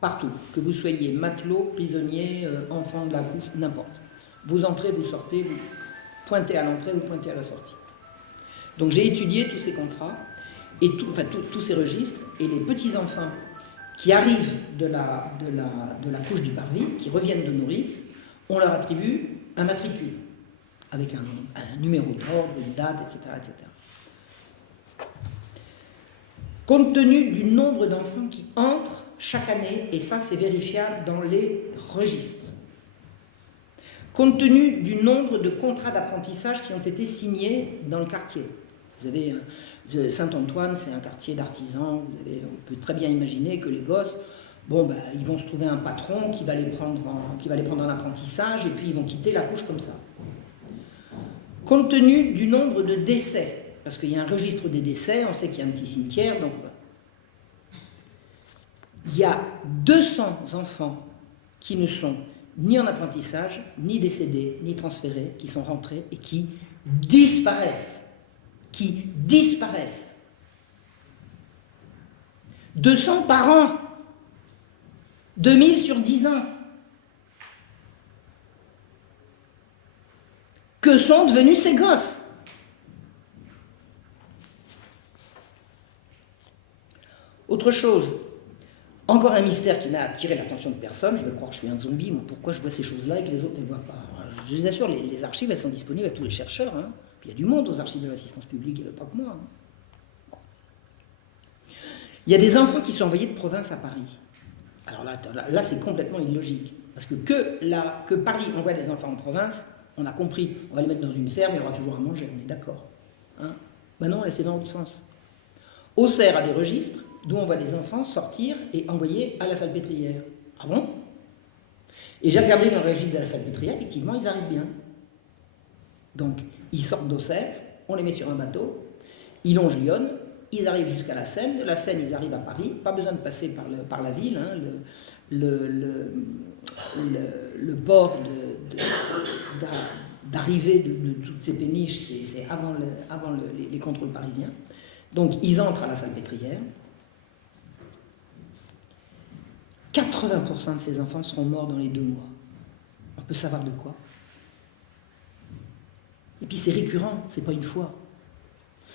Partout. Que vous soyez matelot, prisonnier, enfant de la couche, n'importe. Vous entrez, vous sortez, vous pointez à l'entrée, vous pointez à la sortie. Donc j'ai étudié tous ces contrats, et tous ces registres, et les petits-enfants qui arrivent de la couche du parvis, qui reviennent de nourrice, on leur attribue un matricule, avec un numéro d'ordre, une date, etc., etc. Compte tenu du nombre d'enfants qui entrent chaque année, et ça c'est vérifiable dans les registres, compte tenu du nombre de contrats d'apprentissage qui ont été signés dans le quartier. Vous avez Saint-Antoine, c'est un quartier d'artisans, on peut très bien imaginer que les gosses, ils vont se trouver un patron qui va les prendre en apprentissage, et puis ils vont quitter la couche comme ça. Compte tenu du nombre de décès, parce qu'il y a un registre des décès, on sait qu'il y a un petit cimetière, donc il y a 200 enfants qui ne sont ni en apprentissage, ni décédés, ni transférés, qui sont rentrés et qui disparaissent. 200 par an. 2000 sur 10 ans. Que sont devenus ces gosses? Autre chose, encore un mystère qui n'a attiré l'attention de personne. Je vais croire que je suis un zombie, mais pourquoi je vois ces choses-là et que les autres ne les voient pas? Je vous assure, les archives, elles sont disponibles à tous les chercheurs. Hein. Il y a du monde aux archives de l'assistance publique, il n'y avait pas que moi. Hein. Il y a des enfants qui sont envoyés de province à Paris. Alors là c'est complètement illogique. Parce que Paris envoie des enfants en province, on a compris, on va les mettre dans une ferme, il y aura toujours à manger, on est d'accord. Hein? Ben non, là c'est dans l'autre sens. Auxerre a des registres d'où on voit des enfants sortir et envoyer à la Salpêtrière. Ah bon? Et j'ai regardé dans le registre de la Salpêtrière, effectivement, ils arrivent bien. Donc, ils sortent d'Auxerre, on les met sur un bateau, ils longent Lyon, ils arrivent jusqu'à la Seine, de la Seine, ils arrivent à Paris, pas besoin de passer par la ville, hein, le port d'arrivée de toutes ces péniches, c'est avant les contrôles parisiens. Donc, ils entrent à la Salpêtrière. 80% de ces enfants seront morts dans les 2 mois. On peut savoir de quoi. Et puis c'est récurrent, c'est pas une fois.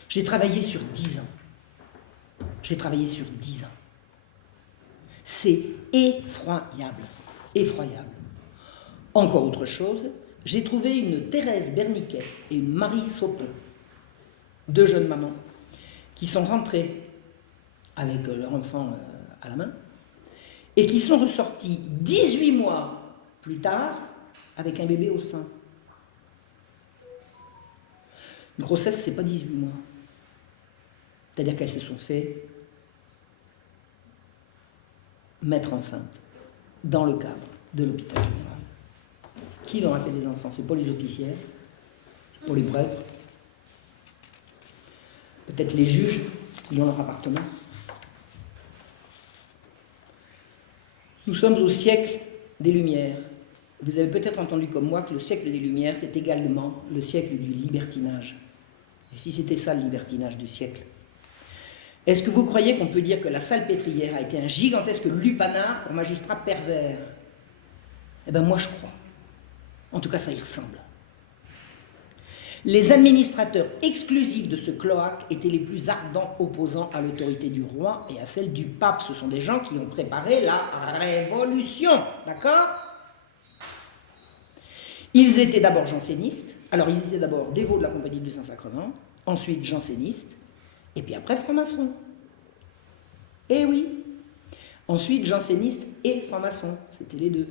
J'ai travaillé sur 10 ans. J'ai travaillé sur 10 ans. C'est effroyable. Effroyable. Encore autre chose, j'ai trouvé une Thérèse Berniquet et une Marie Sauton, 2 jeunes mamans, qui sont rentrées avec leur enfant à la main, et qui sont ressortis 18 mois plus tard avec un bébé au sein. Une grossesse, c'est pas 18 mois. C'est-à-dire qu'elles se sont fait mettre enceinte dans le cadre de l'hôpital général. Qui leur a fait des enfants? C'est pas les officiels, c'est pas les prêtres, peut-être les juges qui ont leur appartement. Nous sommes au siècle des Lumières. Vous avez peut-être entendu comme moi que le siècle des Lumières, c'est également le siècle du libertinage. Et si c'était ça le libertinage du siècle? Est-ce que vous croyez qu'on peut dire que la Salpêtrière a été un gigantesque lupanar pour magistrats pervers? Eh bien moi je crois. En tout cas ça y ressemble. Les administrateurs exclusifs de ce cloaque étaient les plus ardents opposants à l'autorité du roi et à celle du pape. Ce sont des gens qui ont préparé la révolution, d'accord? Ils étaient d'abord jansénistes. Alors ils étaient d'abord dévots de la Compagnie du Saint-Sacrement, ensuite jansénistes, et puis après francs-maçons. Eh oui. Ensuite jansénistes et francs-maçons, c'était les deux.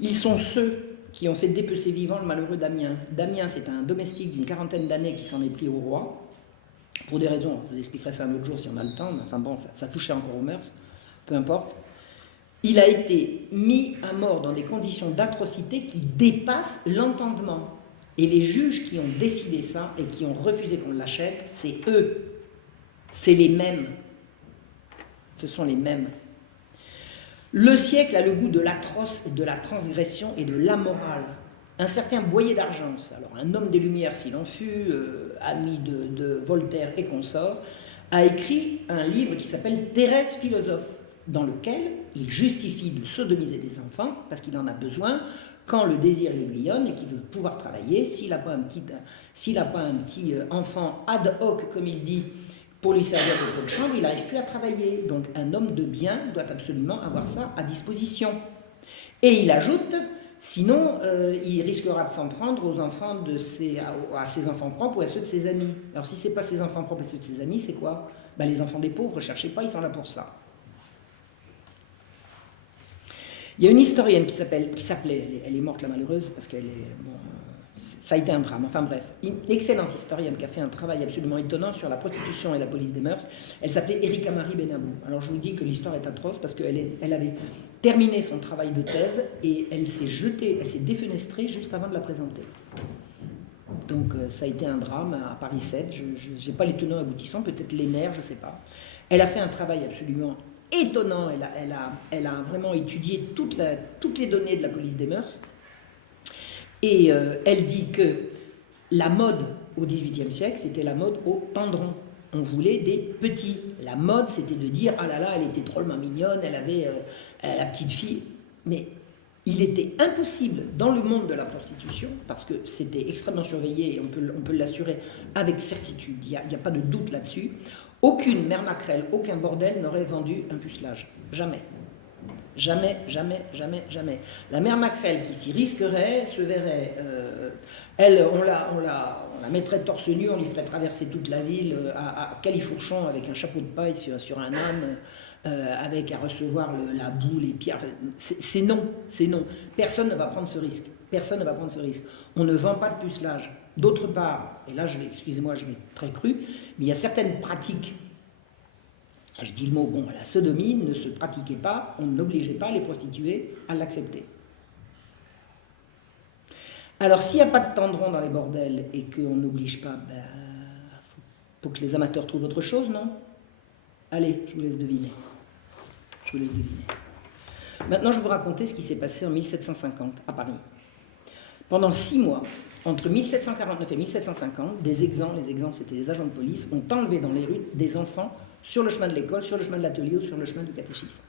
Ils sont ceux qui ont fait dépecer vivant le malheureux Damien. Damien, c'est un domestique d'une 40aine d'années qui s'en est pris au roi, pour des raisons, je vous expliquerai ça un autre jour si on a le temps, mais enfin bon, ça touchait encore aux mœurs, peu importe. Il a été mis à mort dans des conditions d'atrocité qui dépassent l'entendement. Et les juges qui ont décidé ça et qui ont refusé qu'on l'achète, c'est eux. C'est les mêmes. Ce sont les mêmes. Le siècle a le goût de l'atroce et de la transgression et de l'amoral. Un certain Boyer d'Argence, alors un homme des Lumières s'il en fut, ami de Voltaire et consorts, a écrit un livre qui s'appelle Thérèse philosophe, dans lequel il justifie de sodomiser des enfants, parce qu'il en a besoin, quand le désir lui bouillonne et qu'il veut pouvoir travailler, s'il n'a pas un petit enfant ad hoc, comme il dit, pour lui servir de pot de chambre, il n'arrive plus à travailler. Donc un homme de bien doit absolument avoir ça à disposition. Et il ajoute, sinon il risquera de s'en prendre aux enfants à ses enfants propres ou à ceux de ses amis. Alors si ce n'est pas ses enfants propres et ceux de ses amis, c'est quoi? Ben, les enfants des pauvres, ne cherchez pas, ils sont là pour ça. Il y a une historienne qui s'appelait, elle est morte la malheureuse, parce qu'elle est... Bon, ça a été un drame, enfin bref, une excellente historienne qui a fait un travail absolument étonnant sur la prostitution et la police des mœurs. Elle s'appelait Erika Marie Benamou. Alors je vous dis que l'histoire est atroce parce qu'elle avait terminé son travail de thèse et elle s'est défenestrée juste avant de la présenter. Donc ça a été un drame à Paris 7, je n'ai pas les tenants aboutissants, peut-être les nerfs, je ne sais pas. Elle a fait un travail absolument étonnant, elle a vraiment étudié toutes les données de la police des mœurs. Et elle dit que la mode au XVIIIe siècle, c'était la mode au tendron. On voulait des petits. La mode, c'était de dire « Ah là là, elle était drôlement mignonne, elle avait la petite fille ». Mais il était impossible dans le monde de la prostitution, parce que c'était extrêmement surveillé et on peut l'assurer avec certitude, il n'y a pas de doute là-dessus, aucune mère maquerelle, aucun bordel n'aurait vendu un pucelage. Jamais. Jamais, jamais, jamais, jamais. La mère maquerelle qui s'y risquerait se verrait, elle, on la mettrait torse nu, on lui ferait traverser toute la ville à califourchon avec un chapeau de paille sur un âne, avec à recevoir la boue, les pierres. Enfin, c'est non. Personne ne va prendre ce risque. Personne ne va prendre ce risque. On ne vend pas de pucelage. D'autre part, et là excusez-moi, je vais être très cru, mais il y a certaines pratiques. Je dis le mot, bon, la sodomie ne se pratiquait pas, on n'obligeait pas les prostituées à l'accepter. Alors, s'il n'y a pas de tendron dans les bordels et qu'on n'oblige pas, faut que les amateurs trouvent autre chose, non? Allez, je vous laisse deviner. Maintenant, je vais vous raconter ce qui s'est passé en 1750 à Paris. Pendant 6 mois, entre 1749 et 1750, les exempts, c'était des agents de police, ont enlevé dans les rues des enfants sur le chemin de l'école, sur le chemin de l'atelier ou sur le chemin du catéchisme.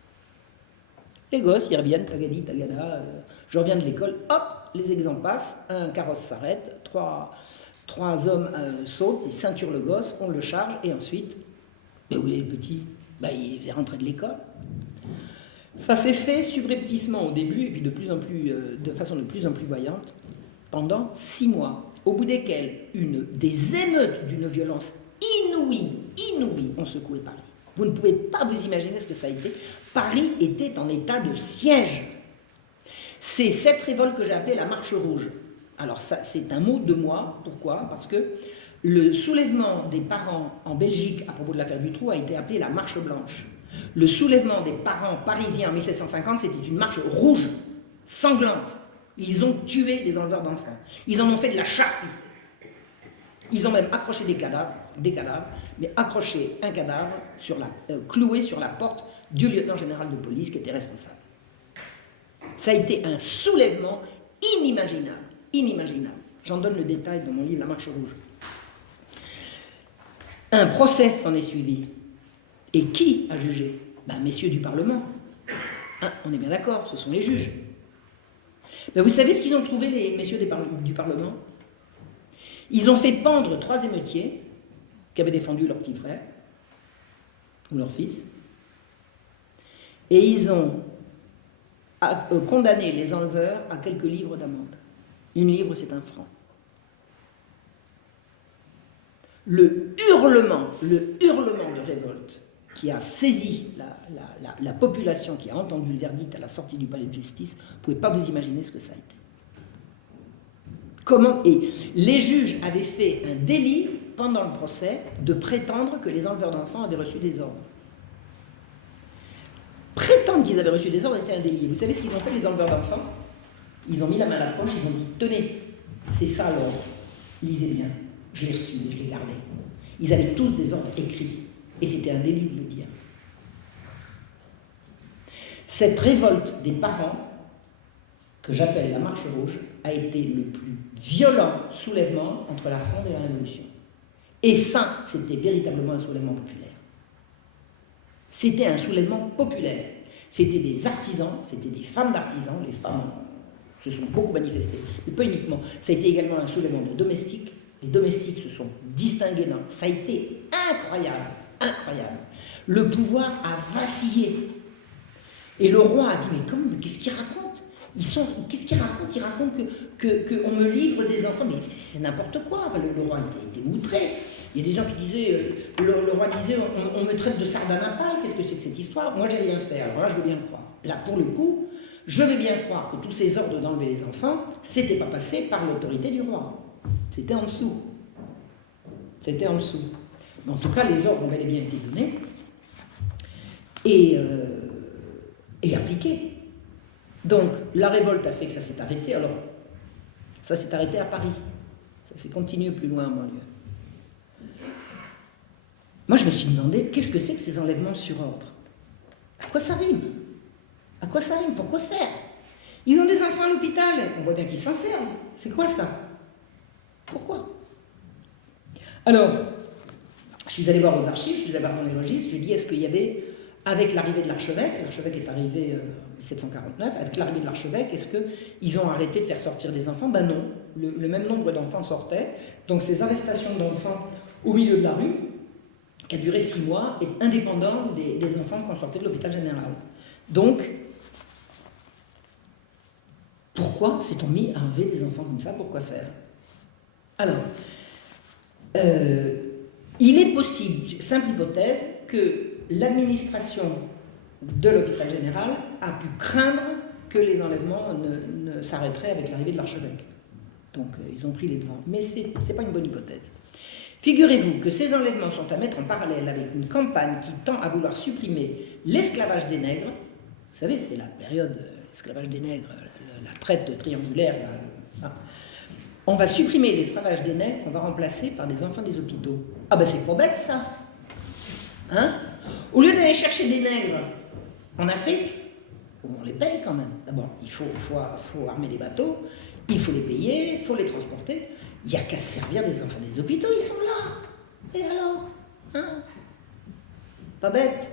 Les gosses, ils reviennent, tagadi, tagada, je reviens de l'école, hop, les exempts passent, un carrosse s'arrête, trois hommes sautent, ils ceinturent le gosse, on le charge, et ensuite, mais où est le petit? Il est rentré de l'école. Ça s'est fait subrepticement au début, et puis de façon de plus en plus voyante, pendant 6 mois, au bout desquels des émeutes d'une violence inouïe, ont secoué Paris. Vous ne pouvez pas vous imaginer ce que ça a été. Paris était en état de siège. C'est cette révolte que j'ai appelée la Marche Rouge. Alors ça, c'est un mot de moi. Pourquoi? Parce que le soulèvement des parents en Belgique à propos de l'affaire Dutroux a été appelé la Marche Blanche. Le soulèvement des parents parisiens en 1750, c'était une marche rouge, sanglante. Ils ont tué des enleveurs d'enfants. Ils en ont fait de la charpie. Ils ont même accroché des cadavres, mais accroché un cadavre, cloué sur la porte du lieutenant général de police qui était responsable. Ça a été un soulèvement inimaginable, inimaginable. J'en donne le détail dans mon livre La Marche rouge. Un procès s'en est suivi. Et qui a jugé? Ben, messieurs du Parlement. Hein, on est bien d'accord, ce sont les juges. Ben, vous savez ce qu'ils ont trouvé, les messieurs du Parlement? Ils ont fait pendre 3 émeutiers qui avaient défendu leur petit frère ou leur fils. Et ils ont condamné les enleveurs à quelques livres d'amende. 1 livre, c'est 1 franc. Le hurlement de révolte qui a saisi la population, qui a entendu le verdict à la sortie du palais de justice, vous ne pouvez pas vous imaginer ce que ça a été. Comment? Et les juges avaient fait un délit pendant le procès de prétendre que les enleveurs d'enfants avaient reçu des ordres. Prétendre qu'ils avaient reçu des ordres était un délit. Vous savez ce qu'ils ont fait, les enleveurs d'enfants? Ils ont mis la main à la poche, ils ont dit: tenez, c'est ça l'ordre, lisez bien, je l'ai reçu, je l'ai gardé. Ils avaient tous des ordres écrits, et c'était un délit de le dire. Cette révolte des parents, que j'appelle la Marche rouge, a été le plus violent soulèvement entre la Fronde et la Révolution. Et ça, c'était véritablement un soulèvement populaire. C'était un soulèvement populaire. C'était des artisans, c'était des femmes d'artisans, les femmes se sont beaucoup manifestées, mais pas uniquement. Ça a été également un soulèvement de domestiques. Les domestiques se sont distingués. Ça a été incroyable, incroyable. Le pouvoir a vacillé. Et le roi a dit: mais qu'est-ce qu'il raconte? Qu'est-ce qu'il raconte? Il raconte qu'on me livre des enfants. Mais c'est n'importe quoi. Enfin, le roi était outré. Il y a des gens qui disaient, le roi disait: on me traite de sardanapale, qu'est-ce que c'est que cette histoire? Moi, j'ai rien fait, alors là, je veux bien le croire. Là, pour le coup, je vais bien croire que tous ces ordres d'enlever les enfants, c'était pas passé par l'autorité du roi. C'était en dessous. C'était en dessous. Mais en tout cas, les ordres ont bel et bien été donnés et appliqués. Donc, la révolte a fait que ça s'est arrêté. Alors, ça s'est arrêté à Paris. Ça s'est continué plus loin en banlieue. Moi, je me suis demandé, qu'est-ce que c'est que ces enlèvements sur ordre? À quoi ça rime? À quoi ça rime? Pourquoi faire? Ils ont des enfants à l'hôpital. On voit bien qu'ils s'en servent. C'est quoi ça? Pourquoi? Alors, je suis allé voir aux archives, je suis allé voir dans les registres, je dis: est-ce qu'il y avait, avec l'arrivée de l'archevêque est arrivé en 1749, avec l'arrivée de l'archevêque, est-ce qu'ils ont arrêté de faire sortir des enfants? Ben non, le même nombre d'enfants sortaient. Donc ces arrestations d'enfants au milieu de la rue, qui a duré 6 mois, est indépendant des enfants qu'on sortait de l'hôpital général. Donc, pourquoi s'est-on mis à enlever des enfants comme ça? Pourquoi faire? Alors, il est possible, simple hypothèse, que l'administration de l'hôpital général a pu craindre que les enlèvements ne s'arrêteraient avec l'arrivée de l'archevêque. Donc, ils ont pris les devants. Mais ce n'est pas une bonne hypothèse. Figurez-vous que ces enlèvements sont à mettre en parallèle avec une campagne qui tend à vouloir supprimer l'esclavage des nègres. Vous savez, c'est la période l'esclavage des nègres, la traite triangulaire. On va supprimer l'esclavage des nègres qu'on va remplacer par des enfants des hôpitaux. Ah ben c'est pas bête ça. Hein? Au lieu d'aller chercher des nègres en Afrique, on les paye quand même. D'abord, il faut armer des bateaux, il faut les payer, il faut les transporter. Il n'y a qu'à se servir des enfants des hôpitaux, ils sont là. Et alors? Hein? Pas bête.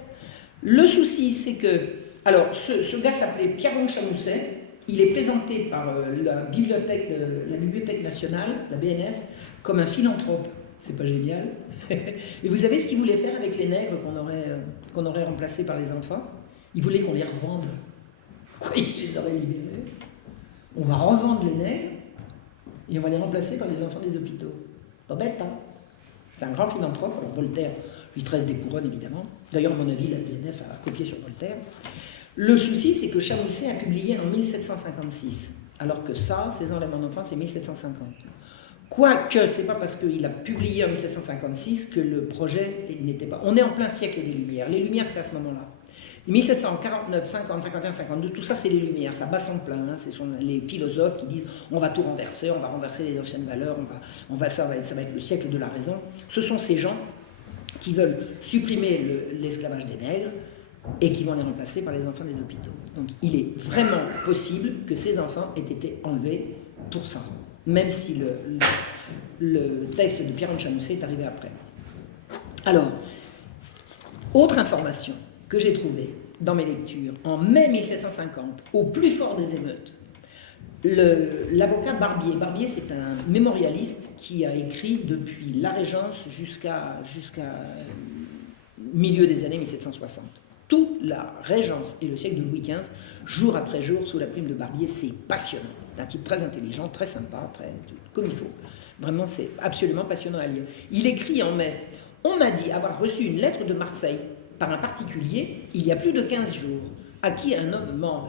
Le souci, c'est que... Alors, ce gars s'appelait Pierron Chamousset. Il est présenté par la Bibliothèque nationale, la BNF, comme un philanthrope. C'est pas génial? Et vous savez ce qu'il voulait faire avec les nègres qu'on aurait remplacés par les enfants? Il voulait qu'on les revende. Quoi, il les aurait libérés? On va revendre les nègres et on va les remplacer par les enfants des hôpitaux. Pas bête, hein? C'est un grand philanthrope. Alors Voltaire lui tresse des couronnes, évidemment. D'ailleurs, à mon avis, la BNF a copié sur Voltaire. Le souci, c'est que Chamousset a publié en 1756, alors que ça, ces enlèvements d'enfants, c'est 1750. Quoique, c'est pas parce qu'il a publié en 1756 que le projet n'était pas... On est en plein siècle des Lumières. Les Lumières, c'est à ce moment-là. 1749, 50, 51, 52, tout ça, c'est les Lumières, ça bat son plein. Hein. Ce sont les philosophes qui disent on va tout renverser, on va renverser les anciennes valeurs, ça va être le siècle de la raison. Ce sont ces gens qui veulent supprimer l'esclavage des nègres et qui vont les remplacer par les enfants des hôpitaux. Donc il est vraiment possible que ces enfants aient été enlevés pour ça, même si le texte de Pierre-Anne Chamousset est arrivé après. Alors, autre information que j'ai trouvée dans mes lectures, en mai 1750, au plus fort des émeutes, l'avocat Barbier, c'est un mémorialiste qui a écrit depuis la Régence jusqu'à milieu des années 1760. Toute la Régence et le siècle de Louis XV, jour après jour, sous la plume de Barbier, c'est passionnant. C'est un type très intelligent, très sympa, comme il faut. Vraiment, c'est absolument passionnant à lire. Il écrit en mai « On m'a dit avoir reçu une lettre de Marseille par un particulier il y a plus de 15 jours, à qui un homme mande.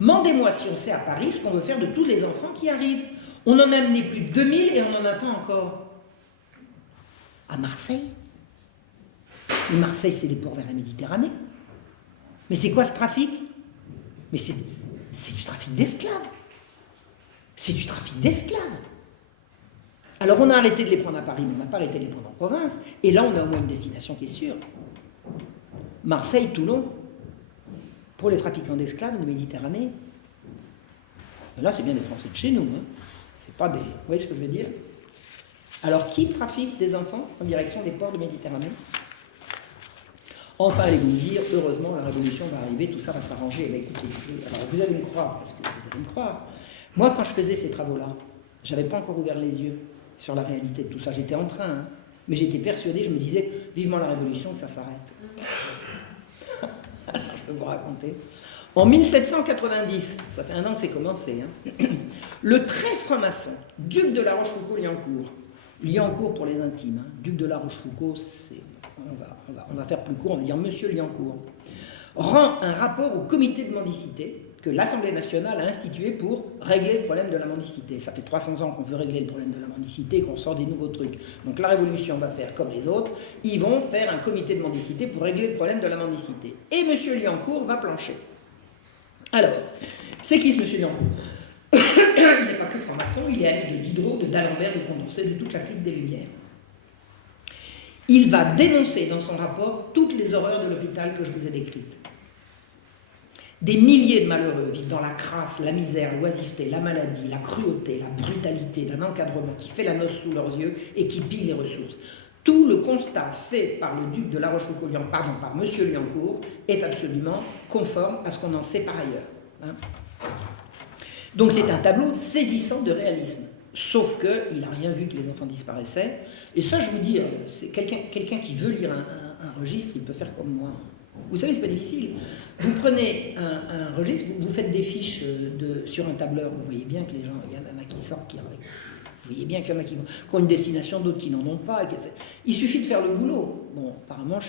Mandez-moi si on sait à Paris ce qu'on veut faire de tous les enfants qui arrivent. On en a amené plus de 2000 et on en attend encore. » À Marseille? Mais Marseille, c'est les ports vers la Méditerranée. Mais c'est quoi ce trafic? Mais c'est du trafic d'esclaves. C'est du trafic d'esclaves. Alors on a arrêté de les prendre à Paris, mais on n'a pas arrêté de les prendre en province. Et là, on a au moins une destination qui est sûre. Marseille, Toulon, pour les trafiquants d'esclaves de Méditerranée. Et là, c'est bien des Français de chez nous. Hein. C'est pas des... Vous voyez ce que je veux dire? Alors, qui trafique des enfants en direction des ports de Méditerranée? Enfin, allez vous me dire, heureusement, la révolution va arriver, tout ça va s'arranger. Écoutez, alors vous allez me croire, parce que vous allez me croire. Moi, quand je faisais ces travaux-là, je n'avais pas encore ouvert les yeux sur la réalité de tout ça. J'étais en train, hein, mais j'étais persuadé, je me disais, vivement la révolution, que ça s'arrête. Alors, je peux vous raconter. En 1790, ça fait un an que c'est commencé, hein, le très franc-maçon, duc de la Rochefoucauld-Liancourt, Liancourt pour les intimes, hein, duc de la Rochefoucauld, c'est... On va faire plus court, on va dire Monsieur Liancourt, rend un rapport au comité de mendicité que l'Assemblée nationale a institué pour régler le problème de la mendicité. Ça fait 300 ans qu'on veut régler le problème de la mendicité et qu'on sort des nouveaux trucs. Donc la Révolution va faire comme les autres, ils vont faire un comité de mendicité pour régler le problème de la mendicité. Et Monsieur Liancourt va plancher. Alors, c'est qui ce Monsieur Liancourt? Il n'est pas que franc-maçon, il est ami de Diderot, de d'Alembert, de Condorcet, de toute la clique des Lumières. Il va dénoncer dans son rapport toutes les horreurs de l'hôpital que je vous ai décrites. Des milliers de malheureux vivent dans la crasse, la misère, l'oisiveté, la maladie, la cruauté, la brutalité d'un encadrement qui fait la noce sous leurs yeux et qui pille les ressources. Tout le constat fait par le duc de la Rochefoucauld, par Monsieur Liancourt, est absolument conforme à ce qu'on en sait par ailleurs. Hein. Donc c'est un tableau saisissant de réalisme. Sauf qu'il n'a rien vu que les enfants disparaissaient. Et ça, je vous dis, c'est quelqu'un qui veut lire un registre, il peut faire comme moi. Vous savez, c'est pas difficile. Vous prenez un registre, vous faites des fiches sur un tableur, vous voyez bien que les gens, il y en a qui sortent, vous voyez bien qu'il y en a qui ont une destination, d'autres qui n'en ont pas. Il suffit de faire le boulot. Bon, apparemment, je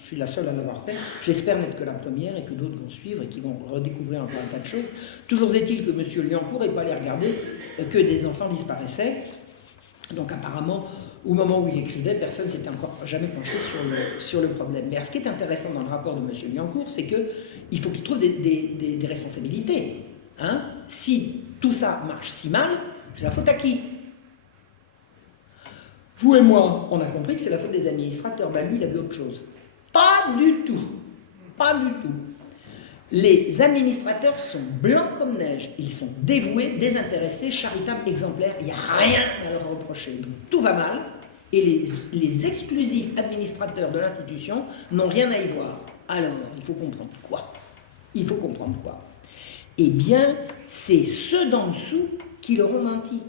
suis la seule à l'avoir fait. J'espère n'être que la première et que d'autres vont suivre et qui vont redécouvrir encore un tas de choses. Toujours est-il que M. Liancourt n'est pas allé regarder que des enfants disparaissaient. Donc apparemment, au moment où il écrivait, personne ne s'était encore jamais penché sur le problème. Mais alors, ce qui est intéressant dans le rapport de M. Liancourt, c'est qu'il faut qu'il trouve des responsabilités. Hein. Si tout ça marche si mal, c'est la faute à qui? Vous et moi, on a compris que c'est la faute des administrateurs. Ben lui, il a vu autre chose. Pas du tout. Pas du tout. Les administrateurs sont blancs comme neige. Ils sont dévoués, désintéressés, charitables, exemplaires. Il n'y a rien à leur reprocher. Donc tout va mal. Et les exclusifs administrateurs de l'institution n'ont rien à y voir. Alors, il faut comprendre quoi? Il faut comprendre quoi? Eh bien, c'est ceux d'en dessous qui leur ont menti.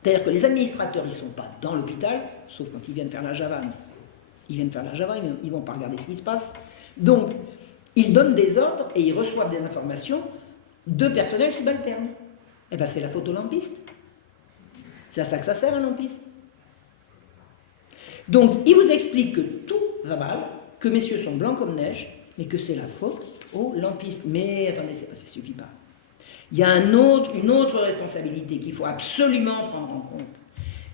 C'est-à-dire que les administrateurs, ils ne sont pas dans l'hôpital, sauf quand ils viennent faire la javane. Ils viennent faire la javane, ils ne vont pas regarder ce qui se passe. Donc, ils donnent des ordres et ils reçoivent des informations de personnel subalterne. Eh bien, c'est la faute aux lampistes. C'est à ça que ça sert, un lampiste. Donc, il vous explique que tout va mal, que messieurs sont blancs comme neige, mais que c'est la faute aux lampistes. Mais attendez, ça ne suffit pas. Il y a une autre responsabilité qu'il faut absolument prendre en compte.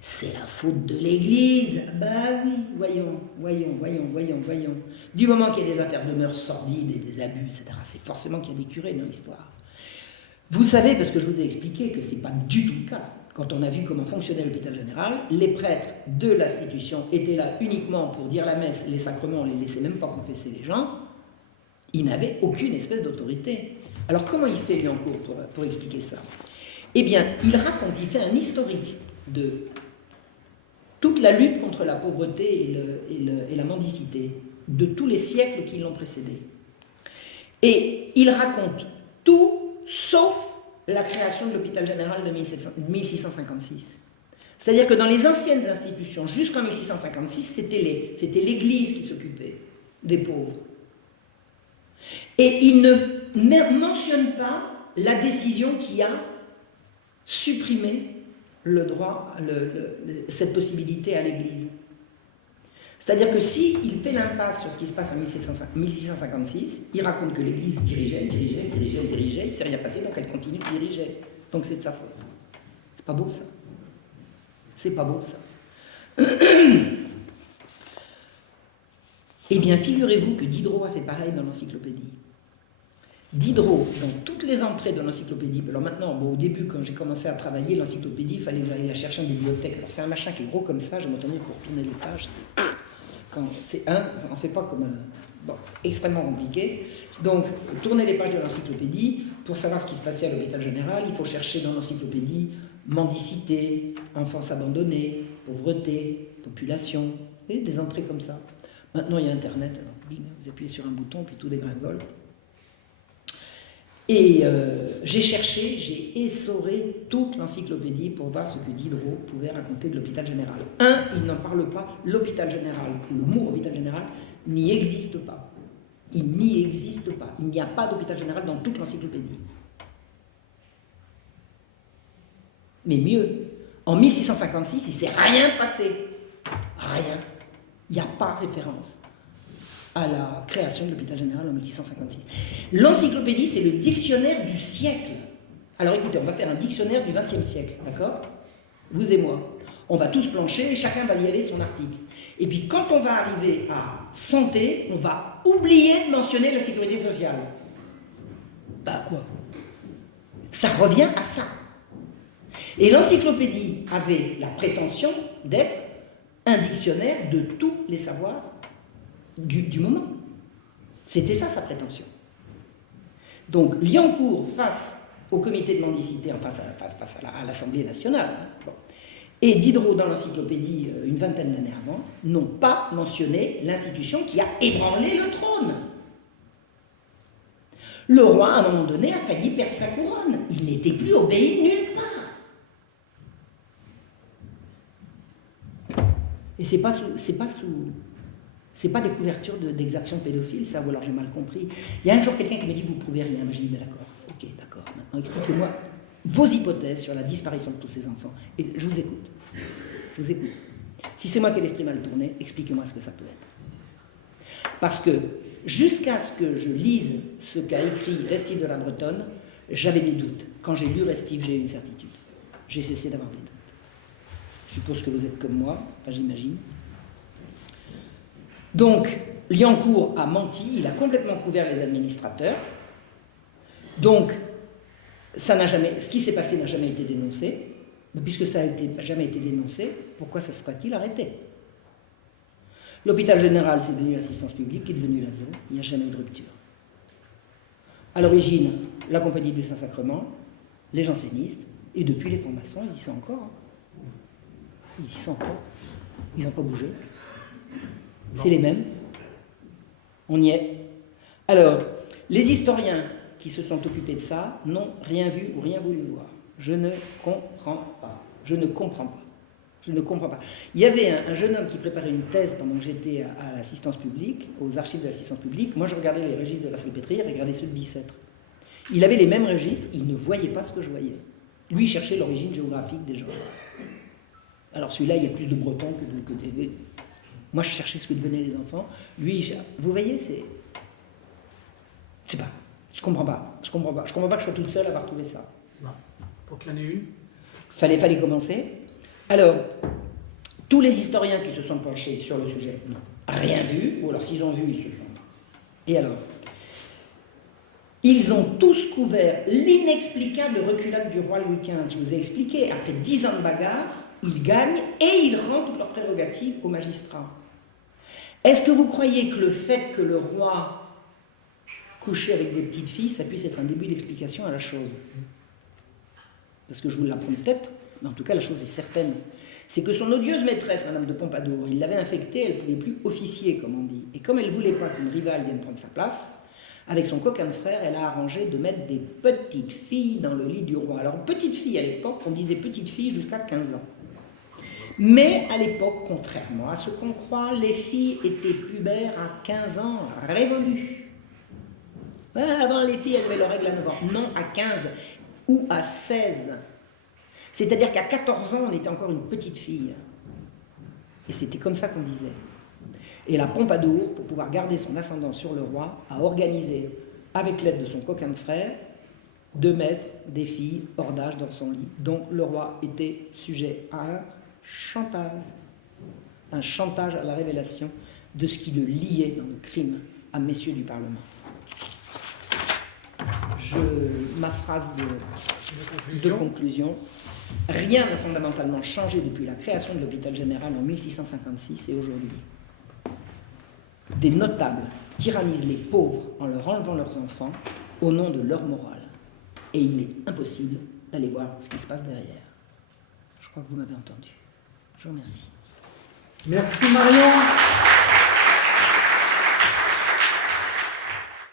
C'est la faute de l'Église. Bah oui, voyons. Du moment qu'il y a des affaires de mœurs sordides et des abus, etc., c'est forcément qu'il y a des curés dans l'histoire. Vous savez, parce que je vous ai expliqué que ce n'est pas du tout le cas. Quand on a vu comment fonctionnait l'hôpital général, les prêtres de l'institution étaient là uniquement pour dire la messe, les sacrements, on ne les laissait même pas confesser les gens. Il n'avait aucune espèce d'autorité. Alors comment il fait Liancourt pour expliquer ça? Eh bien, il raconte, il fait un historique de toute la lutte contre la pauvreté et la mendicité, de tous les siècles qui l'ont précédé. Et il raconte tout sauf la création de l'hôpital général de 1656. C'est-à-dire que dans les anciennes institutions, jusqu'en 1656, c'était l'Église qui s'occupait des pauvres. Et il ne mentionne pas la décision qui a supprimé le droit, cette possibilité à l'Église. C'est-à-dire que s'il fait l'impasse sur ce qui se passe en 1656, il raconte que l'Église dirigeait, il ne s'est rien passé, donc elle continue de diriger. Donc c'est de sa faute. C'est pas beau ça. C'est pas beau ça. Eh bien, figurez-vous que Diderot a fait pareil dans l'encyclopédie. Diderot, dans toutes les entrées de l'encyclopédie, alors maintenant, au début, quand j'ai commencé à travailler, l'encyclopédie, il fallait que j'aille la chercher en bibliothèque. Alors c'est un machin qui est gros comme ça, j'ai entendu pour tourner les pages, on ne fait pas comme un... Bon, c'est extrêmement compliqué. Donc, tourner les pages de l'encyclopédie, pour savoir ce qui se passait à l'hôpital général, il faut chercher dans l'encyclopédie mendicité, enfance abandonnée, pauvreté, population, vous voyez, des entrées comme ça. Maintenant, il y a Internet, alors bing, vous appuyez sur un bouton, puis tout dégringole. Et j'ai cherché, j'ai essoré toute l'encyclopédie pour voir ce que Diderot pouvait raconter de l'hôpital général. Il n'en parle pas, l'hôpital général, le mot hôpital général n'y existe pas. Il n'y existe pas. Il n'y a pas d'hôpital général dans toute l'encyclopédie. Mais mieux, en 1656, il ne s'est rien passé. Rien. Il n'y a pas référence à la création de l'hôpital général en 1656. L'encyclopédie, c'est le dictionnaire du siècle. Alors écoutez, on va faire un dictionnaire du XXe siècle, d'accord? Vous et moi. On va tous plancher et chacun va y aller de son article. Et puis quand on va arriver à santé, on va oublier de mentionner la sécurité sociale. Bah quoi? Ça revient à ça. Et l'encyclopédie avait la prétention d'être un dictionnaire de tous les savoirs du moment. C'était ça sa prétention. Donc Liancourt face au comité de mendicité, face à l'Assemblée nationale, bon, et Diderot dans l'encyclopédie une vingtaine d'années avant, n'ont pas mentionné l'institution qui a ébranlé le trône. Le roi, à un moment donné, a failli perdre sa couronne. Il n'était plus obéi nulle part. Et c'est pas des couvertures d'exactions pédophiles, ça, ou alors j'ai mal compris. Il y a un jour quelqu'un qui me dit, vous ne prouvez rien. Je dis, mais d'accord, ok, d'accord. Maintenant, expliquez-moi vos hypothèses sur la disparition de tous ces enfants. Et je vous écoute. Je vous écoute. Si c'est moi qui ai l'esprit mal tourné, expliquez-moi ce que ça peut être. Parce que, jusqu'à ce que je lise ce qu'a écrit Restif de la Bretonne, j'avais des doutes. Quand j'ai lu Restif, j'ai eu une certitude. J'ai cessé d'avoir des doutes. Je suppose que vous êtes comme moi, enfin j'imagine. Donc, Liancourt a menti, il a complètement couvert les administrateurs. Donc, ce qui s'est passé n'a jamais été dénoncé. Mais puisque ça n'a jamais été dénoncé, pourquoi ça serait-il arrêté? L'hôpital général, c'est devenu l'assistance publique, qui est devenu l'ASO. Il n'y a jamais eu de rupture. À l'origine, la Compagnie du Saint-Sacrement, les jansénistes, et depuis les francs-maçons, ils y sont encore. Ils y sont encore. Ils n'ont pas bougé. C'est les mêmes. On y est. Alors, les historiens qui se sont occupés de ça n'ont rien vu ou rien voulu voir. Je ne comprends pas. Je ne comprends pas. Je ne comprends pas. Il y avait un jeune homme qui préparait une thèse pendant que j'étais à l'assistance publique, aux archives de l'assistance publique. Moi, je regardais les registres de la Salpêtrière et regardais ceux de Bicêtre. Il avait les mêmes registres, il ne voyait pas ce que je voyais. Lui, il cherchait l'origine géographique des gens. Alors celui-là, il y a plus de Bretons que de... Moi, je cherchais ce que devenaient les enfants. Lui, vous voyez, c'est... Je sais pas. Je comprends pas. Je comprends pas que je sois toute seule à avoir trouvé ça. Non. Faut qu'il y en ait une. Fallait commencer. Alors, tous les historiens qui se sont penchés sur le sujet n'ont rien vu, ou alors s'ils ont vu, ils se sont... Et alors, ils ont tous couvert l'inexplicable reculade du roi Louis XV. Je vous ai expliqué, après 10 ans de bagarre, ils gagnent et ils rendent leurs prérogatives aux magistrats. Est-ce que vous croyez que le fait que le roi coucher avec des petites filles, ça puisse être un début d'explication à la chose. Parce que je vous l'apprends peut-être, mais en tout cas la chose est certaine. C'est que son odieuse maîtresse, Madame de Pompadour, il l'avait infectée, elle ne pouvait plus officier, comme on dit. Et comme elle ne voulait pas qu'une rivale vienne prendre sa place, avec son coquin de frère, elle a arrangé de mettre des petites filles dans le lit du roi. Alors, petite fille à l'époque, on disait petite fille jusqu'à 15 ans. Mais à l'époque, contrairement à ce qu'on croit, les filles étaient pubères à 15 ans révolus. Ouais, avant, les filles, elles avaient leurs règles à 9 ans. Non, à 15 ou à 16. C'est-à-dire qu'à 14 ans, on était encore une petite fille. Et c'était comme ça qu'on disait. Et la Pompadour, pour pouvoir garder son ascendant sur le roi, a organisé, avec l'aide de son coquin de frère, de mettre des filles hors d'âge dans son lit. Donc le roi était sujet à un chantage à la révélation de ce qui le liait dans le crime à messieurs du Parlement. Ma phrase de conclusion. Rien n'a fondamentalement changé depuis la création de l'hôpital général en 1656 et aujourd'hui. Des notables tyrannisent les pauvres en leur enlevant leurs enfants au nom de leur morale. Et il est impossible d'aller voir ce qui se passe derrière. Je crois que vous m'avez entendu. Je vous remercie. Merci Marion.